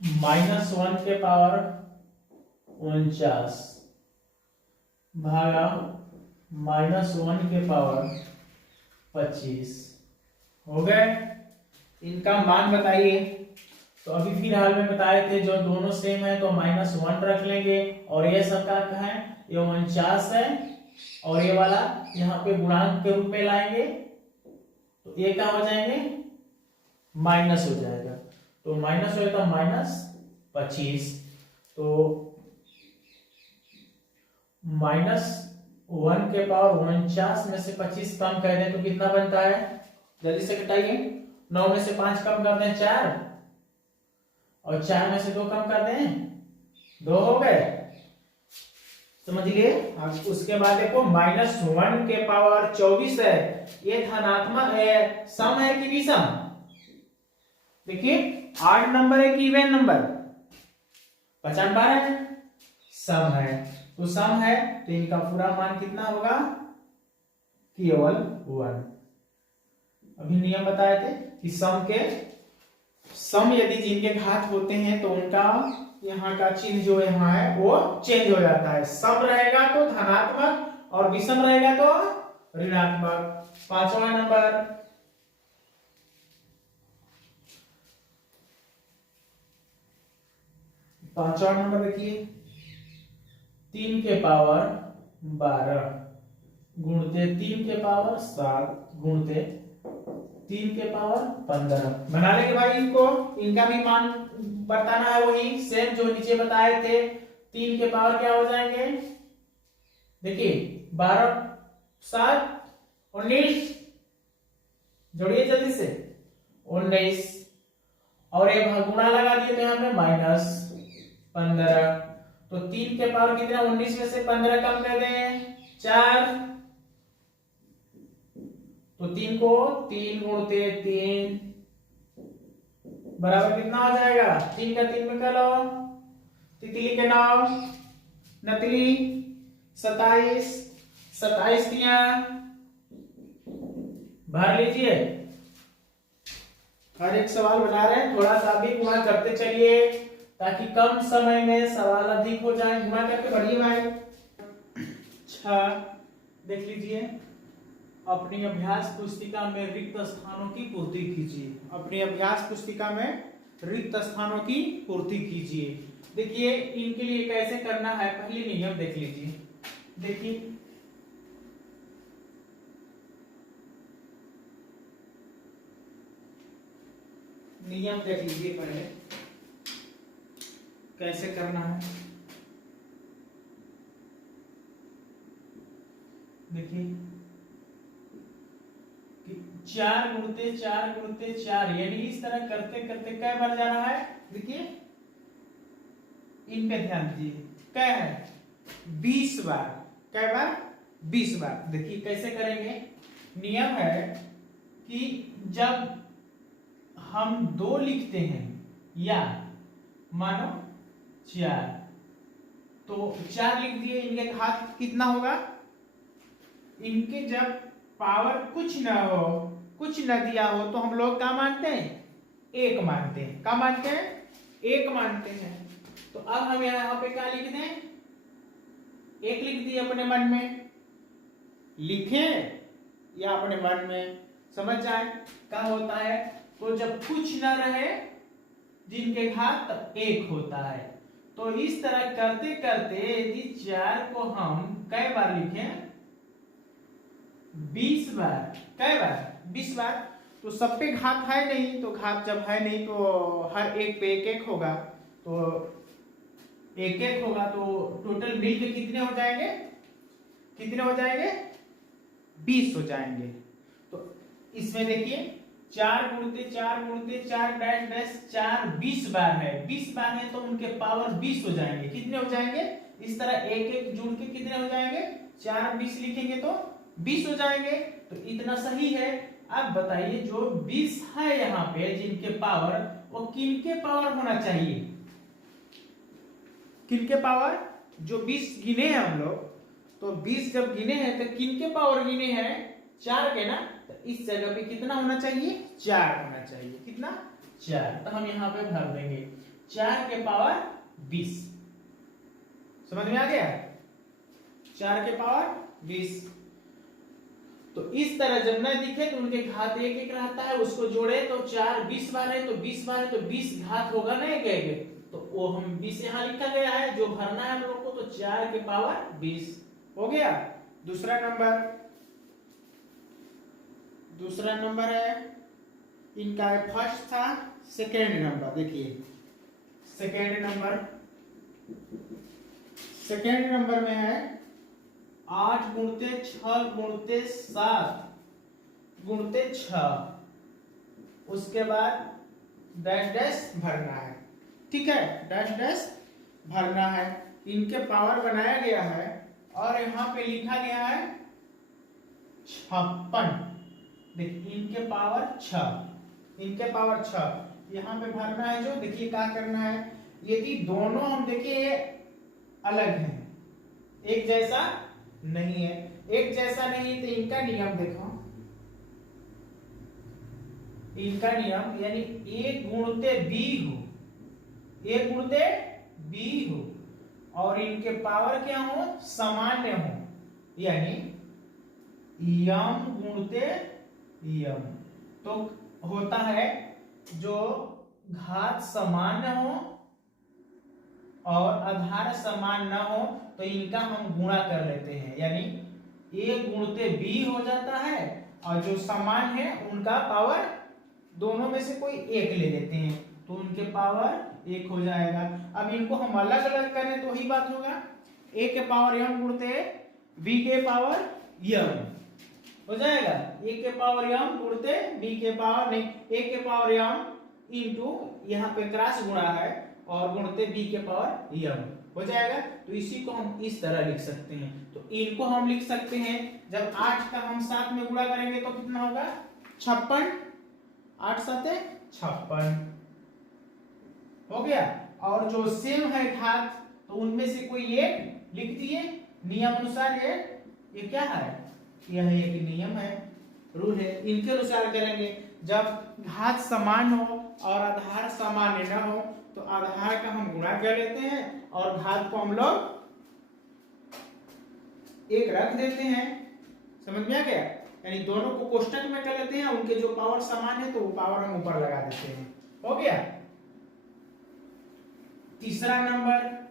-1 के पावर 49 भागा -1 के पावर 25 हो गए। इनका मान बताइए। तो अभी फिलहाल में बताए थे जो दोनों सेम है तो -1 रख लेंगे, और ये सब का है? ये 49 है, और ये वाला यहाँ पे गुणांक के रूप में लाएंगे तो ये क्या हो जाएंगे? माइनस हो जाएगा। तो माइनस हो जाता -25, तो -1 के पावर 49 में से 25 कम कर दें तो कितना बनता है? जल्दी से घटाइए। 9 में से 5 कम कर दें 4, और 4 में से 2 कम कर दें 2 हो गए, समझ लिए। अब उसके बाद देखो -1 के पावर 24 है, ये धनात्मक है, सम है कि विषम? देखिए 8 नंबर है कि इवन नंबर, पहचान पा रहे हैं, सम है, तो सम है तो इनका पूरा मान कितना होगा, केवल 1। अभी नियम बताए थे कि सम यदि जिनके घात होते हैं तो उनका यहाँ का चिन्ह जो यहाँ है वो चेंज हो जाता है, सम रहेगा तो धनात्मक और विषम रहेगा तो ऋणात्मक। 5वां नंबर, देखिए 3 के पावर 12 गुणते 3 के पावर 7 गुणते 3 के पावर 15। बना लेंगे भाई इनको, इनका भी मान बताना है, वही सेम जो नीचे बताए थे। 3 के पावर क्या हो जाएंगे, देखिए 12 7 19, जोड़िए जल्दी से 19, और ये गुणा लगा दिए तो यहाँ पे -15। तो 3 के पावर कितना, 19 में से 15 कम कर दें 4, तो 3 को 3 गुणते 3 बराबर कितना हो जाएगा, 3 का 3 में कर लो, तितली के 9 नतली 27 27 तिया भर लीजिए। हर एक सवाल बना रहे हैं, थोड़ा सा भी गुणा करते चलिए ताकि कम समय में सवाल अधिक हो जाए, गुणा करके बढ़िए भाई। 6 देख लीजिए, अपनी अभ्यास पुस्तिका में रिक्त स्थानों की पूर्ति कीजिए, अपनी अभ्यास पुस्तिका में रिक्त स्थानों की पूर्ति कीजिए। देखिए इनके लिए कैसे करना है, पहले नियम देख लीजिए। देखिए नियम देख लीजिए पहले कैसे करना है। देखिए 4 गुणते 4 गुणते 4, यानी इस तरह करते करते कै बार जाना है, देखिए इन पे ध्यान दीजिए, कै है 20 बार, कै बार 20 बार। देखिए कैसे करेंगे, नियम है कि जब हम 2 लिखते हैं या मानो 4, तो 4 लिख दिए, इनके घात कितना होगा, इनके जब पावर कुछ ना हो, कुछ न दिया हो, तो हम लोग क्या मानते हैं, 1 मानते हैं। क्या मानते हैं, 1 मानते हैं। तो अब हम यहाँ पे क्या लिख दें, 1 लिख दिए, अपने मन में लिखें या अपने मन में समझ जाए क्या होता है। तो जब कुछ न रहे जिनके घात, तब 1 होता है। तो इस तरह करते करते यदि 4 को हम कई बार लिखें, 20 बार, कई बार 20 बार, तो सब पे घात है नहीं, तो घात जब है नहीं तो हर एक पे 1 होगा, तो 1 होगा, तो टोटल मिल के कितने हो जाएंगे, कितने हो जाएंगे, 20 हो जाएंगे। तो इसमें देखिए 4 गुणते 4 गुणते 4 डैश डैश 4 20 बार है, 20 बार है तो उनके पावर 20 हो जाएंगे। कितने हो जाएंगे, इस तरह 1 जुड़ के कितने हो जाएंगे, 4 20 लिखेंगे तो 20 हो जाएंगे। तो इतना सही है। अब बताइए जो 20 है यहाँ पे जिनके पावर, वो किनके पावर होना चाहिए, किनके पावर, जो 20 गिने हैं हम लोग, तो 20 जब गिने हैं तो किनके पावर गिने हैं, 4 के ना, तो इस जगह पे कितना होना चाहिए, 4 होना चाहिए। कितना, 4। तो हम यहाँ पे भर देंगे 4 के पावर 20। समझ में आ गया, 4 के पावर 20। तो इस तरह जब न दिखे तो उनके घात 1 रहता है, उसको जोड़े तो 4 20 बार है, तो 20 बार है तो 20 घात होगा ना एक, तो वो हम 20 यहाँ लिखा गया है, जो भरना है हम लोग को, तो 4 के पावर 20 हो गया। दूसरा नंबर है इनका, फर्स्ट था, सेकेंड नंबर। देखिए सेकेंड नंबर में है 8 गुणते 6 गुणते 7 गुणते 6, उसके बाद डैश डैश भरना है। ठीक है, डैश डैश भरना है। इनके पावर बनाया गया है और यहाँ पे लिखा गया है 56। देखिए इनके पावर 6, इनके पावर 6, यहाँ पे भरना है जो, देखिए क्या करना है, यदि दोनों हम देखिए अलग हैं, एक जैसा नहीं है, एक जैसा नहीं तो इनका नियम देखो, इनका नियम यानी ए गुणते बी हो, ए गुणते बी हो और इनके पावर क्या हो, सामान्य हो, यानी यम गुणते यम, तो होता है जो घात समान हो और आधार समान न हो तो इनका हम गुणा कर लेते हैं, यानी ए गुणते बी हो जाता है और जो समान है उनका पावर दोनों में से कोई एक ले लेते हैं तो उनके पावर एक हो जाएगा। अब इनको हम अलग अलग करें तो ही बात होगा, ए के पावर यम गुणते बी के पावर यम हो जाएगा, ए के पावर यम गुणते बी के पावर नहीं, ए के पावर यम इंटू यहाँ पे क्रॉस गुणा है और गुणते बी के पावर यम हो जाएगा। तो इसी को हम इस तरह लिख सकते हैं, तो इनको हम लिख सकते हैं जब 8 का हम 7 में गुणा करेंगे तो कितना होगा 56, 8 7 56 हो गया। और जो सेम है घात तो उनमें से कोई एक लिख दिए, नियम अनुसार ये क्या है, यह एक नियम है, रूल है, इनके अनुसार करेंगे। जब घात समान हो और आधार सामान्य न हो तो आधार का हम गुणा कर लेते हैं और घात को हम लोग एक रख देते हैं, समझ में आ गया, यानी दोनों को कोष्टक में कर लेते हैं, उनके जो पावर समान है तो वो पावर हम ऊपर लगा देते हैं, हो गया। तीसरा नंबर,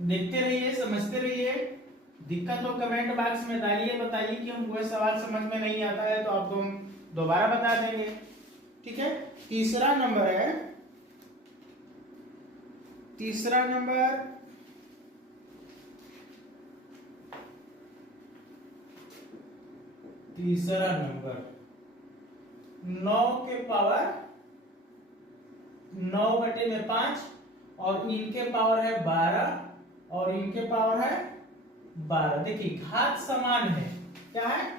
देखते रहिए, समझते रहिए, दिक्कत हो कमेंट बॉक्स में डालिए, बताइए कि हमको कोई सवाल समझ में नहीं आता है तो आपको हम दोबारा बता देंगे, ठीक है। तीसरा नंबर है, तीसरा नंबर तीसरा नंबर 9 के पावर 9/5 और इनके पावर है 12 और इनके पावर है 12। देखिए घात समान है, क्या है,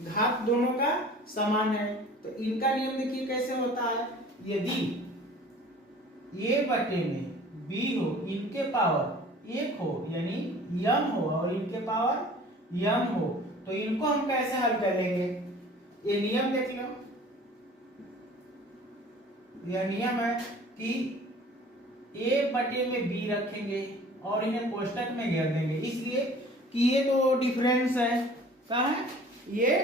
घात दोनों का समान है, तो इनका नियम देखिए कैसे होता है, यदि ए बटे में बी हो, इनके पावर 1 हो यानी यम हो और इनके पावर यम हो, तो इनको हम कैसे हल कर लेंगे, ये नियम देख लो, यह नियम है कि ए बटे में बी रखेंगे और इन्हें कोष्टक में घेर देंगे, इसलिए कि ये तो डिफरेंस है, कहाँ है, ये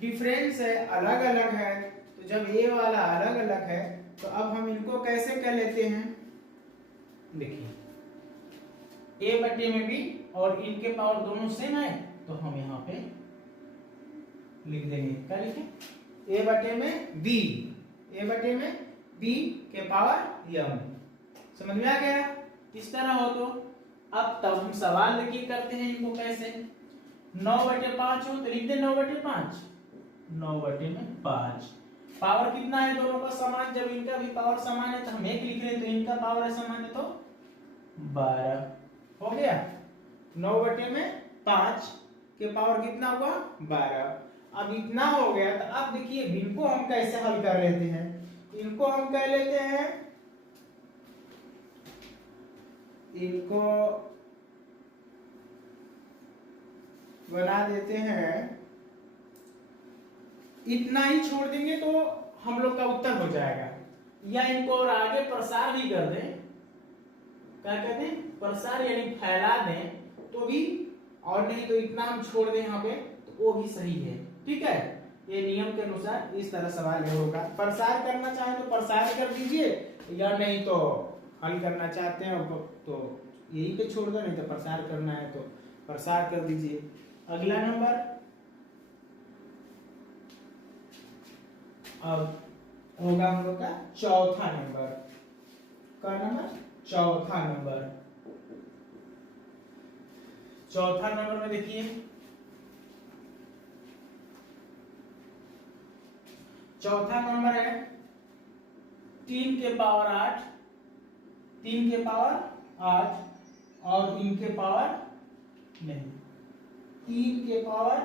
डिफरेंस है, अलग अलग है, तो जब ए वाला अलग अलग है तो अब हम इनको कैसे कर लेते हैं, देखिए ए बटे में बी और इनके पावर दोनों सेम है तो हम यहाँ पे लिख देंगे, क्या लिखें, ए बटे में बी, ए बटे में बी के पावर यम, समझ में आ गया। इस तरह हो तो अब तब हम सवाल देखिए करते हैं इनको कैसे, 9/5 हो तो लिख दे 9/5, 9/5, पावर कितना है दोनों का समान, जब इनका भी पावर समान है तो हम 1 लिख रहे हैं तो इनका पावर है समान है तो 12 हो गया, 9/5 के पावर कितना हुआ 12। अब इतना हो गया तो अब देखिए इनको हम कैसे हल कर लेते हैं, इनको हम कह लेते हैं, इनको बना देते हैं, इतना ही छोड़ देंगे तो हम लोग का उत्तर हो जाएगा, या इनको और आगे प्रसार भी कर दें, क्या कहते हैं, प्रसार यानी फैला दें तो भी, और नहीं तो इतना हम छोड़ दें यहाँ पे तो वो भी सही है, ठीक है। ये नियम के अनुसार इस तरह सवाल ये होगा, प्रसार करना चाहे तो प्रसार कर दीजिए, या नहीं तो हल करना चाहते हैं तो यही पे छोड़ दो, नहीं तो प्रसार करना है तो प्रसार कर दीजिए। अगला नंबर, अब होगा हम लोग का चौथा नंबर, का नंबर चौथा नंबर, चौथा नंबर में देखिए, चौथा नंबर है 3 के पावर 8, 3 के पावर 8 और इनके पावर नहीं, 3 के पावर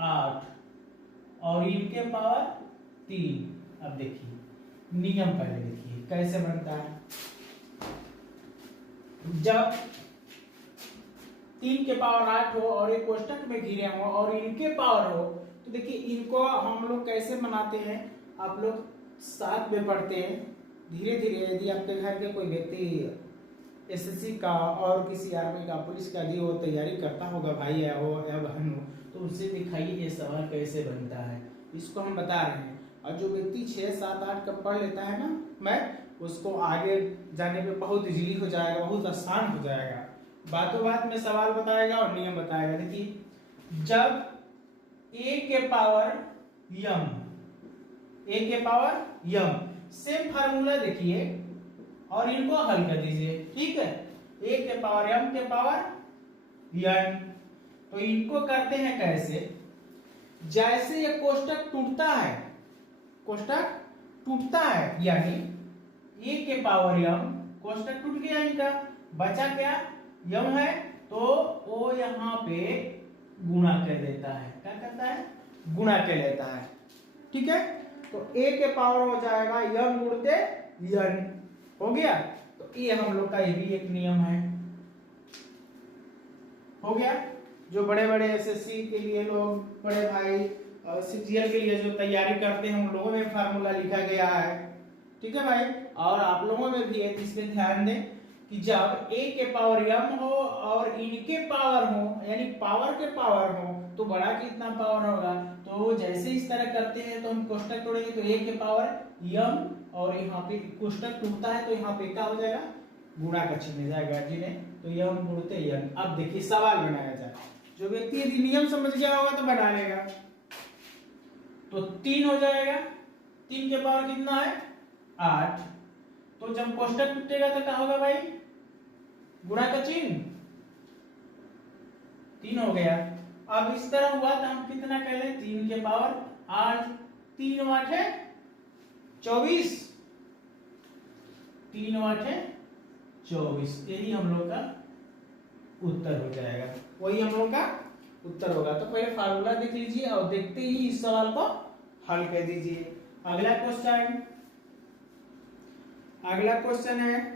8 और इनके पावर 3। अब देखिए नियम पहले देखिए कैसे बनता है। जब 3 के पावर 8 हो और एक कोष्टक में घिरे हो और इनके पावर हो, तो देखिए इनको हम लोग कैसे बनाते हैं, आप लोग साथ में पढ़ते हैं धीरे धीरे। यदि आपके घर के कोई व्यक्ति एसएससी का और किसी आर्मी का पुलिस का यदि वो तैयारी करता होगा, भाई है हो या बहन हो, तो उनसे दिखाइए ये सवाल कैसे बनता है, इसको हम बता रहे हैं। और जो व्यक्ति 6, 7, 8 का पढ़ लेता है ना मैथ, उसको आगे जाने पे बहुत इजीली हो जाएगा, बहुत आसान हो जाएगा। बातों बात में सवाल बताएगा और नियम बताएगा। देखिए जब a के पावर m सेम फार्मूला देखिए और इनको हल कर दीजिए, ठीक है। a के पावर m के पावर n, तो इनको करते हैं कैसे, जैसे ये कोष्टक टूटता है यानी a के पावर m, कोष्टक टूट गया इनका, बचा क्या m है, तो वो यहाँ पे गुणा कर देता है। क्या करता है, गुणा कर लेता है, ठीक है। तो a के पावर हो जाएगा m गुणते n, हो गया। तो ये हम लोग का ये भी एक नियम है, हो गया। जो बड़े बड़े एसएससी के लिए लोग, बड़े भाई सीजीएल के लिए जो तैयारी करते हैं, उन लोगों में फार्मूला लिखा गया है, ठीक है भाई। और आप लोगों में भी है, इसमें ध्यान दें कि जब a के पावर m हो और इनके पावर हो, यानी पावर के पावर हो, तो बड़ा कितना पावर होगा, तो जैसे इस तरह करते हैं तो हम कोष्टक तोड़ेंगे, तो a के पावर m और यहाँ पे कोष्टक टूटता है तो यहाँ पे क्या हो जाएगा, गुणा का चिन्ह जाएगा जिन्हें, तो m गुणते n। अब देखिए सवाल बनाया जाए, जो व्यक्ति यदि नियम समझ गया होगा तो बना लेगा। तो 3 हो जाएगा, 3 के पावर कितना है 8, तो जब कोष्टक टूटेगा तो क्या होगा भाई, गुणा का चिन्ह, 3 हो गया। अब इस तरह हुआ तो हम कितना कह लें, 3 के पावर 8, 3 8 है 24, 3 8 है 24, यही हम लोग का उत्तर हो जाएगा, वही हम लोग का उत्तर होगा। तो पहले फार्मूला देख लीजिए और देखते ही इस सवाल को हल कर दीजिए। अगला क्वेश्चन है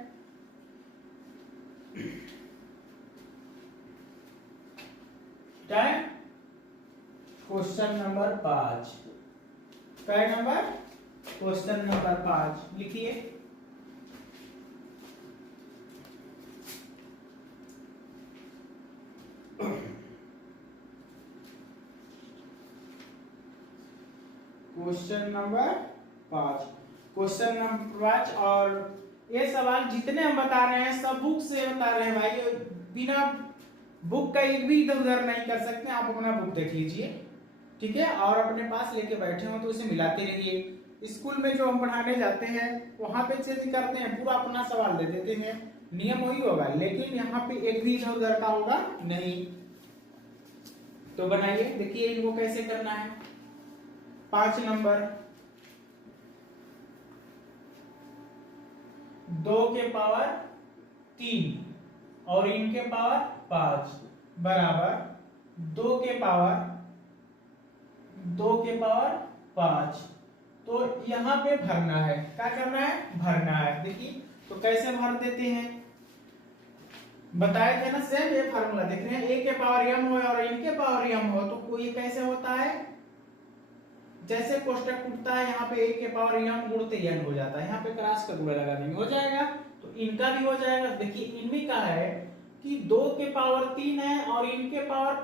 क्वेश्चन नंबर 5। क्या नंबर, क्वेश्चन नंबर 5 लिखिए। क्वेश्चन नंबर 5 और ये सवाल जितने हम बता रहे हैं सब बुक से बता रहे हैं भाई, बिना बुक का एक भी इधर उधर नहीं कर सकते। आप अपना बुक देख लीजिए, ठीक है, और अपने पास लेके बैठे हो तो उसे मिलाते रहिए। स्कूल में जो हम पढ़ाने जाते हैं वहां पे चेंज करते हैं, पूरा अपना सवाल दे देते हैं, नियम वही होगा, लेकिन यहाँ पे एक भी इधर उधर का होगा नहीं। तो बनाइए, देखिए इनको कैसे करना है। 5 नंबर, 2 के पावर 3 और इनके पावर 5 बराबर 2 के पावर 5। तो यहां पे भरना है, क्या करना है, भरना है। देखिए तो कैसे भर देते हैं, बताए थे ना, सेम ये फार्मूला देख रहे हैं, a के पावर m हो और इनके पावर m हो, तो कोई कैसे होता है, जैसे कोष्टक टूटता है यहाँ पे a के पावर m गुणते n हो जाता है, यहाँ पे क्रॉस का गुणा लगा देंगे, हो जाएगा। तो इनका भी हो जाएगा। देखिए इनमें क्या है कि 2 के पावर 3 है और इनके पावर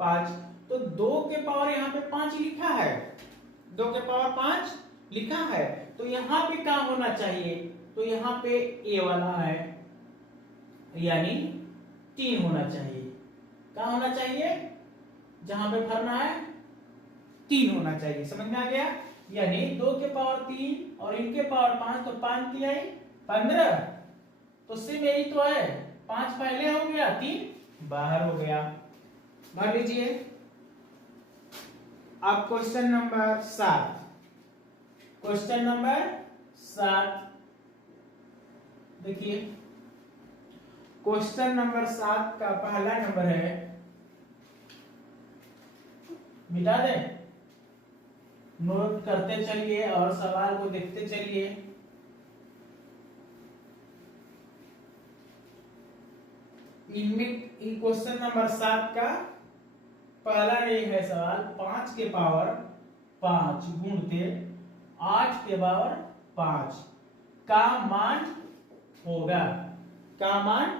5, तो 2 के पावर यहाँ पे 5 लिखा है, 2 के पावर 5 लिखा है, तो यहाँ पे क्या होना चाहिए, तो यहाँ पे a वाला है यानी 3 होना चाहिए। क्या होना चाहिए, जहां पे भरना है 3 होना चाहिए, समझ में आ गया। यानी 2 के पावर 3 और इनके पावर 5, तो 5 3 आई 15, तो सिर्फ यही तो है, 5 पहले हो गया, 3 बाहर हो गया, भर लीजिए। अब क्वेश्चन नंबर 7, देखिए क्वेश्चन नंबर 7 का पहला नंबर है, मिटा दें, नोट करते चलिए और सवाल को देखते चलिए। इनमें क्वेश्चन नंबर 7 का पहला ये है सवाल, 5 के पावर 5 गुणते 8 के पावर 5 का मान होगा। का मान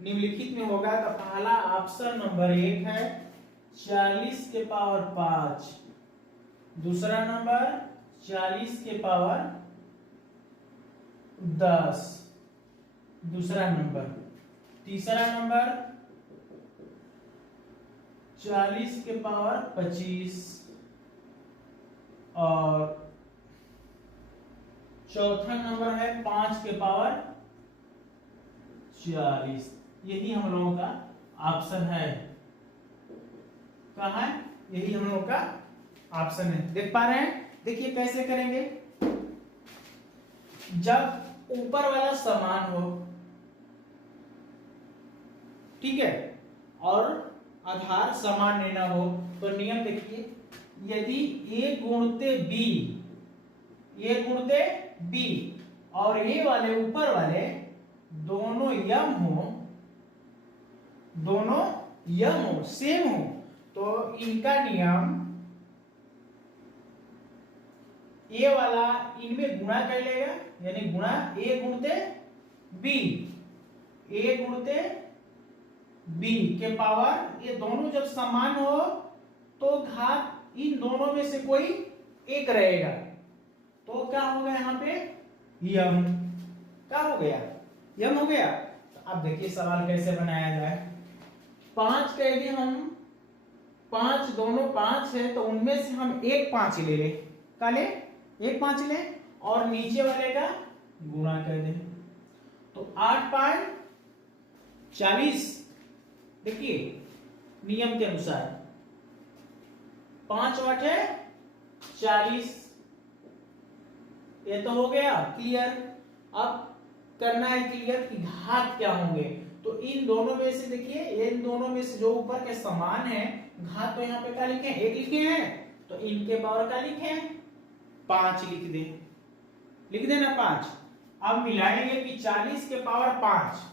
निम्नलिखित में होगा। तो पहला ऑप्शन नंबर 1 है 40 के पावर 5, दूसरा नंबर 40 के पावर 10, दूसरा नंबर, तीसरा नंबर 40 के पावर 25 और चौथा नंबर है 5 के पावर 40। यही हम लोगों का ऑप्शन है। कहाँ है? यही हम लोगों का ऑप्शन है। देख पा रहे हैं? देखिए कैसे करेंगे। जब ऊपर वाला समान हो, ठीक है, और आधार सामान्य न हो, तो नियम देखिए, यदि ए गुणते बी, ए गुणते बी और ए वाले ऊपर वाले दोनों यम हो, दोनों यम हो, सेम हो, तो इनका नियम ए वाला इनमें गुणा कर लेगा, यानी गुणा ए गुणते बी, ए गुणते बी के पावर, ये दोनों जब समान हो तो घात इन दोनों में से कोई एक रहेगा, तो क्या होगा यहाँ पे? यम। क्या हो गया? यम हो गया। तो अब देखिए सवाल कैसे बनाया जाए। 5 कह दिए हम, 5 दोनों 5 है, तो उनमें से हम एक 5 ले ले, का ले, एक 5 ले और नीचे वाले का गुणा कर दें। तो 8 5 40। देखिए नियम के अनुसार 5 8 है 40। ये तो हो गया क्लियर। अब करना है क्लियर कि घात क्या होंगे। तो इन दोनों में से देखिए, इन दोनों में से जो ऊपर के समान है, घात तो यहाँ पे क्या लिखे? 1 लिखे हैं, तो इनके पावर क्या लिखे? 5 लिख दे, लिख देना 5। अब मिलाएंगे कि 40 के पावर 5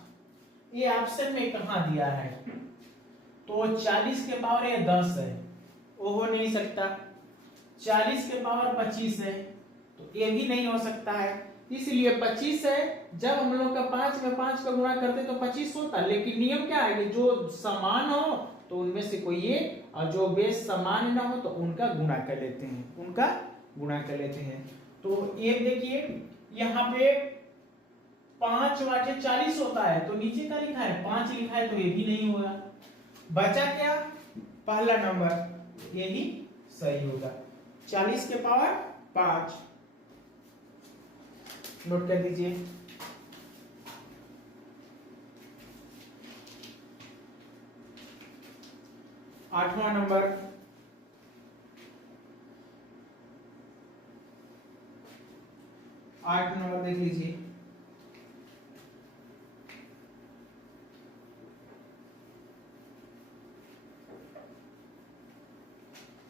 ये ऑप्शन में कहां दिया है, तो 40 के पावर ये 10 है, वो हो नहीं सकता। 40 के पावर 25 है, तो ये भी नहीं हो सकता है, इसलिए 25 है। जब हम लोग का 5 में 5 का गुणा करते तो 25 होता, लेकिन नियम क्या है कि जो समान हो तो उनमें से कोई एक, और जो बेस समान ना हो तो उनका गुणा कर लेते हैं, उनका गुणा कर लेते हैं। तो ये देखिए यहाँ पे 5 वाटे 40 होता है, तो नीचे का लिखा है 5 लिखा है, तो ये भी नहीं होगा। बचा क्या? पहला नंबर, यही सही होगा। 40 के पावर 5 नोट कर दीजिए। आठवां नंबर, आठ नंबर देख लीजिए।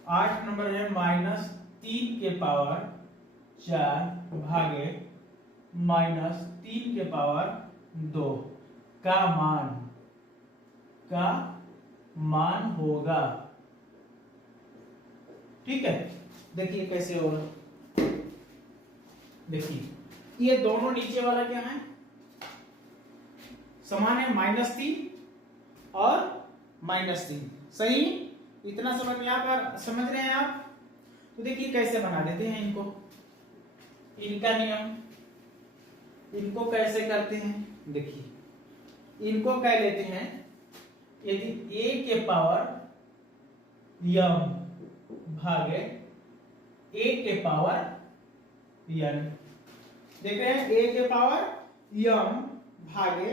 आठ नंबर है -3 के पावर 4 भागे -3 के पावर 2 का मान होगा। ठीक है, देखिए कैसे होगा। देखिए ये दोनों नीचे वाला क्या है? समान है, -3 और -3। सही, इतना समझ में आप समझ रहे हैं आप? तो देखिए कैसे बना देते हैं इनको, इनका नियम, इनको कैसे करते हैं। देखिए इनको कह लेते हैं, यदि a के पावर m भागे a के पावर n, देख रहे हैं, a के पावर m भागे,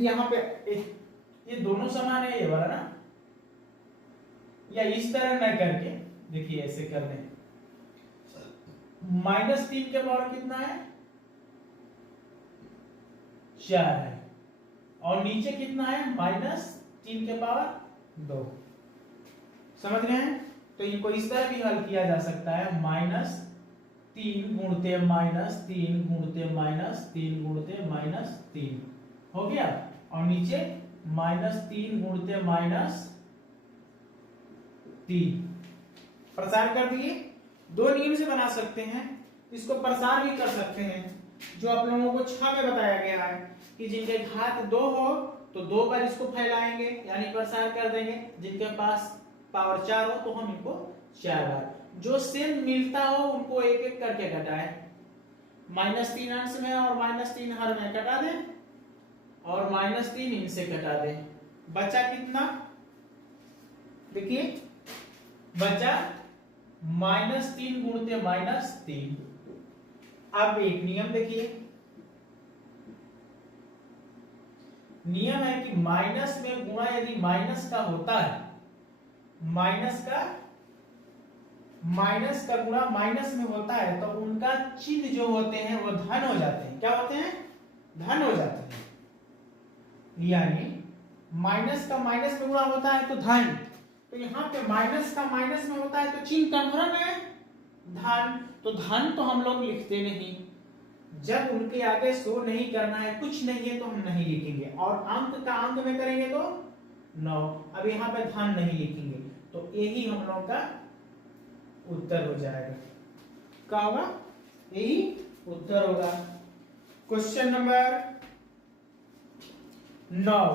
यहां पे ये दोनों समान है, ये वाला ना, या इस तरह न करके देखिए ऐसे कर दें। -3 के पावर कितना है? 4 है और नीचे कितना है -3 के पावर 2। समझ रहे हैं? तो इनको इस तरह भी हल किया जा सकता है -3 गुणते -3 गुणते -3 गुणते -3 हो गया और नीचे -3 गुणते -3 प्रसार कर दिए। दो नियम से बना सकते हैं, इसको प्रसार भी कर सकते हैं जो आप लोगों को 6 में बताया गया है कि जिनके घात 2 हो तो 2 बार इसको फैलाएंगे यानी प्रसार कर देंगे, जिनके पास पावर 4 हो तो हम इनको 4 बार, जो सेम मिलता हो उनको एक एक करके घटाएं। -3 अंश में और -3 हर में घटा दें और -3 इनसे घटा दें। बचा कितना? देखिए बचा -3 गुणते -3। अब एक नियम देखिए, नियम है कि माइनस में गुणा यदि माइनस का होता है, माइनस का गुणा माइनस में होता है तो उनका चिन्ह जो होते हैं वो धन हो जाते हैं। क्या होते हैं? धन हो जाते हैं। यानी माइनस का माइनस में गुणा होता है तो धन, तो यहां पे माइनस का माइनस में होता है तो चिन्ह कन्वर्न है धन, तो धन तो हम लोग लिखते नहीं, जब उनके आगे शो नहीं करना है, कुछ नहीं है तो हम नहीं लिखेंगे, और अंक का अंक में करेंगे तो 9। अब यहाँ पे धन नहीं लिखेंगे तो यही हम लोग का उत्तर हो जाएगा। क्या होगा? यही उत्तर होगा। क्वेश्चन नंबर 9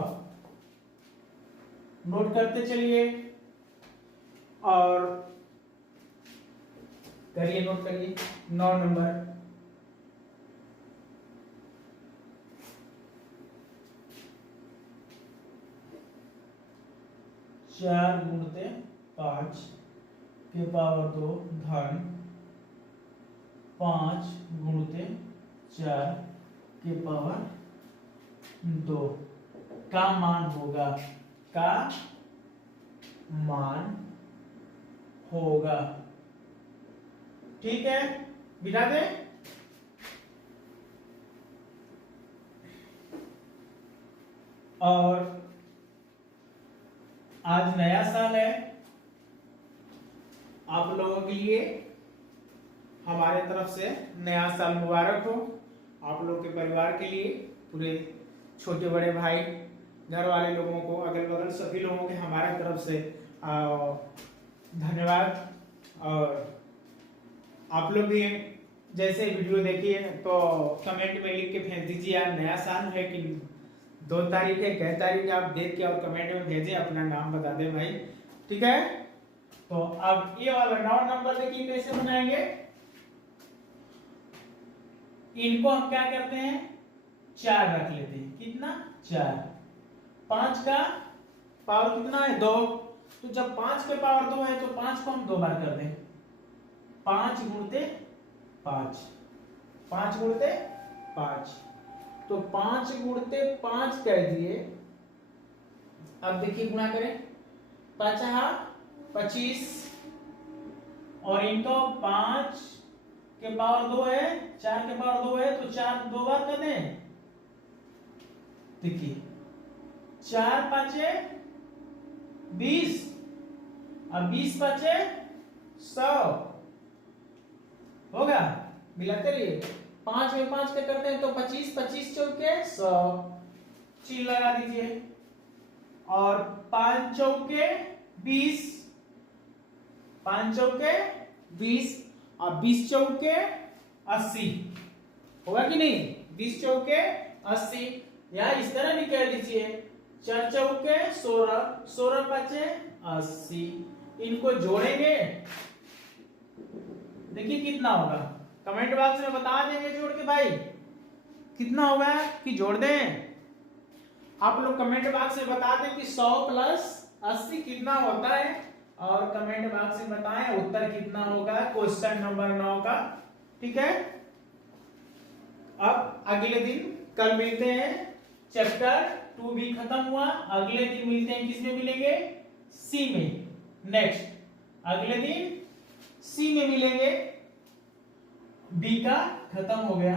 नोट करते चलिए और करिए, नोट करिए 9 नंबर। चार गुणते 5 के पावर 2 धन 5 गुणते 4 के पावर 2 का मान होगा, का मान होगा। ठीक है, बिठा दे। और आज नया साल है, आप लोगों के लिए हमारे तरफ से नया साल मुबारक हो। आप लोग के परिवार के लिए, पूरे छोटे बड़े भाई, घर वाले लोगों को, अगल बगल सभी लोगों के हमारे तरफ से धन्यवाद। और आप लोग भी जैसे वीडियो देखिए तो कमेंट में लिख के भेज दीजिए यार नया साल है कि 2 तारीख है, कै तारीख आप देख के और कमेंट में भेजें, अपना नाम बता दें भाई। ठीक है, तो अब ये वाला 9 नंबर देखिए कैसे बनाएंगे। इनको हम क्या करते हैं, 4 रख लेते हैं। कितना? 4। 5 का पावर कितना है? 2। तो जब 5 के पावर 2 है तो 5 को हम 2 बार कर दें। 5 गुणते 5, 5 गुणते 5, तो 5 गुणते 5 कह दिए। अब देखिए गुणा करें, 5 25 और इनको 5 के पावर 2 है, 4 के पावर 2 है तो 4 2 बार कर दें। देखिए 4 5 20 और 20 5 100 होगा। मिलाते रहिए, 5 में 5 के करते हैं तो 25, 25 चौके 100, चिन्ह लगा दीजिए। और 5 चौके 20, 5 चौके 20 और 20 चौके 80 होगा कि नहीं? 20 चौके 80, या इस तरह भी कह दीजिए 4 चौके 16, 16 5 80। इनको जोड़ेंगे, देखिए कितना होगा, कमेंट बॉक्स में बता देंगे जोड़ के भाई कितना होगा कि जोड़ दें। आप लोग कमेंट बॉक्स में बता दें कि 100 प्लस 80 कितना होता है, और कमेंट बॉक्स में बताएं उत्तर कितना होगा क्वेश्चन नंबर 9 का। ठीक है, अब अगले दिन कल मिलते हैं, चैप्टर 2 भी खत्म हुआ। अगले दिन मिलते हैं, किस में मिलेंगे? सी में। नेक्स्ट अगले दिन सी में मिलेंगे, बी का खत्म हो गया।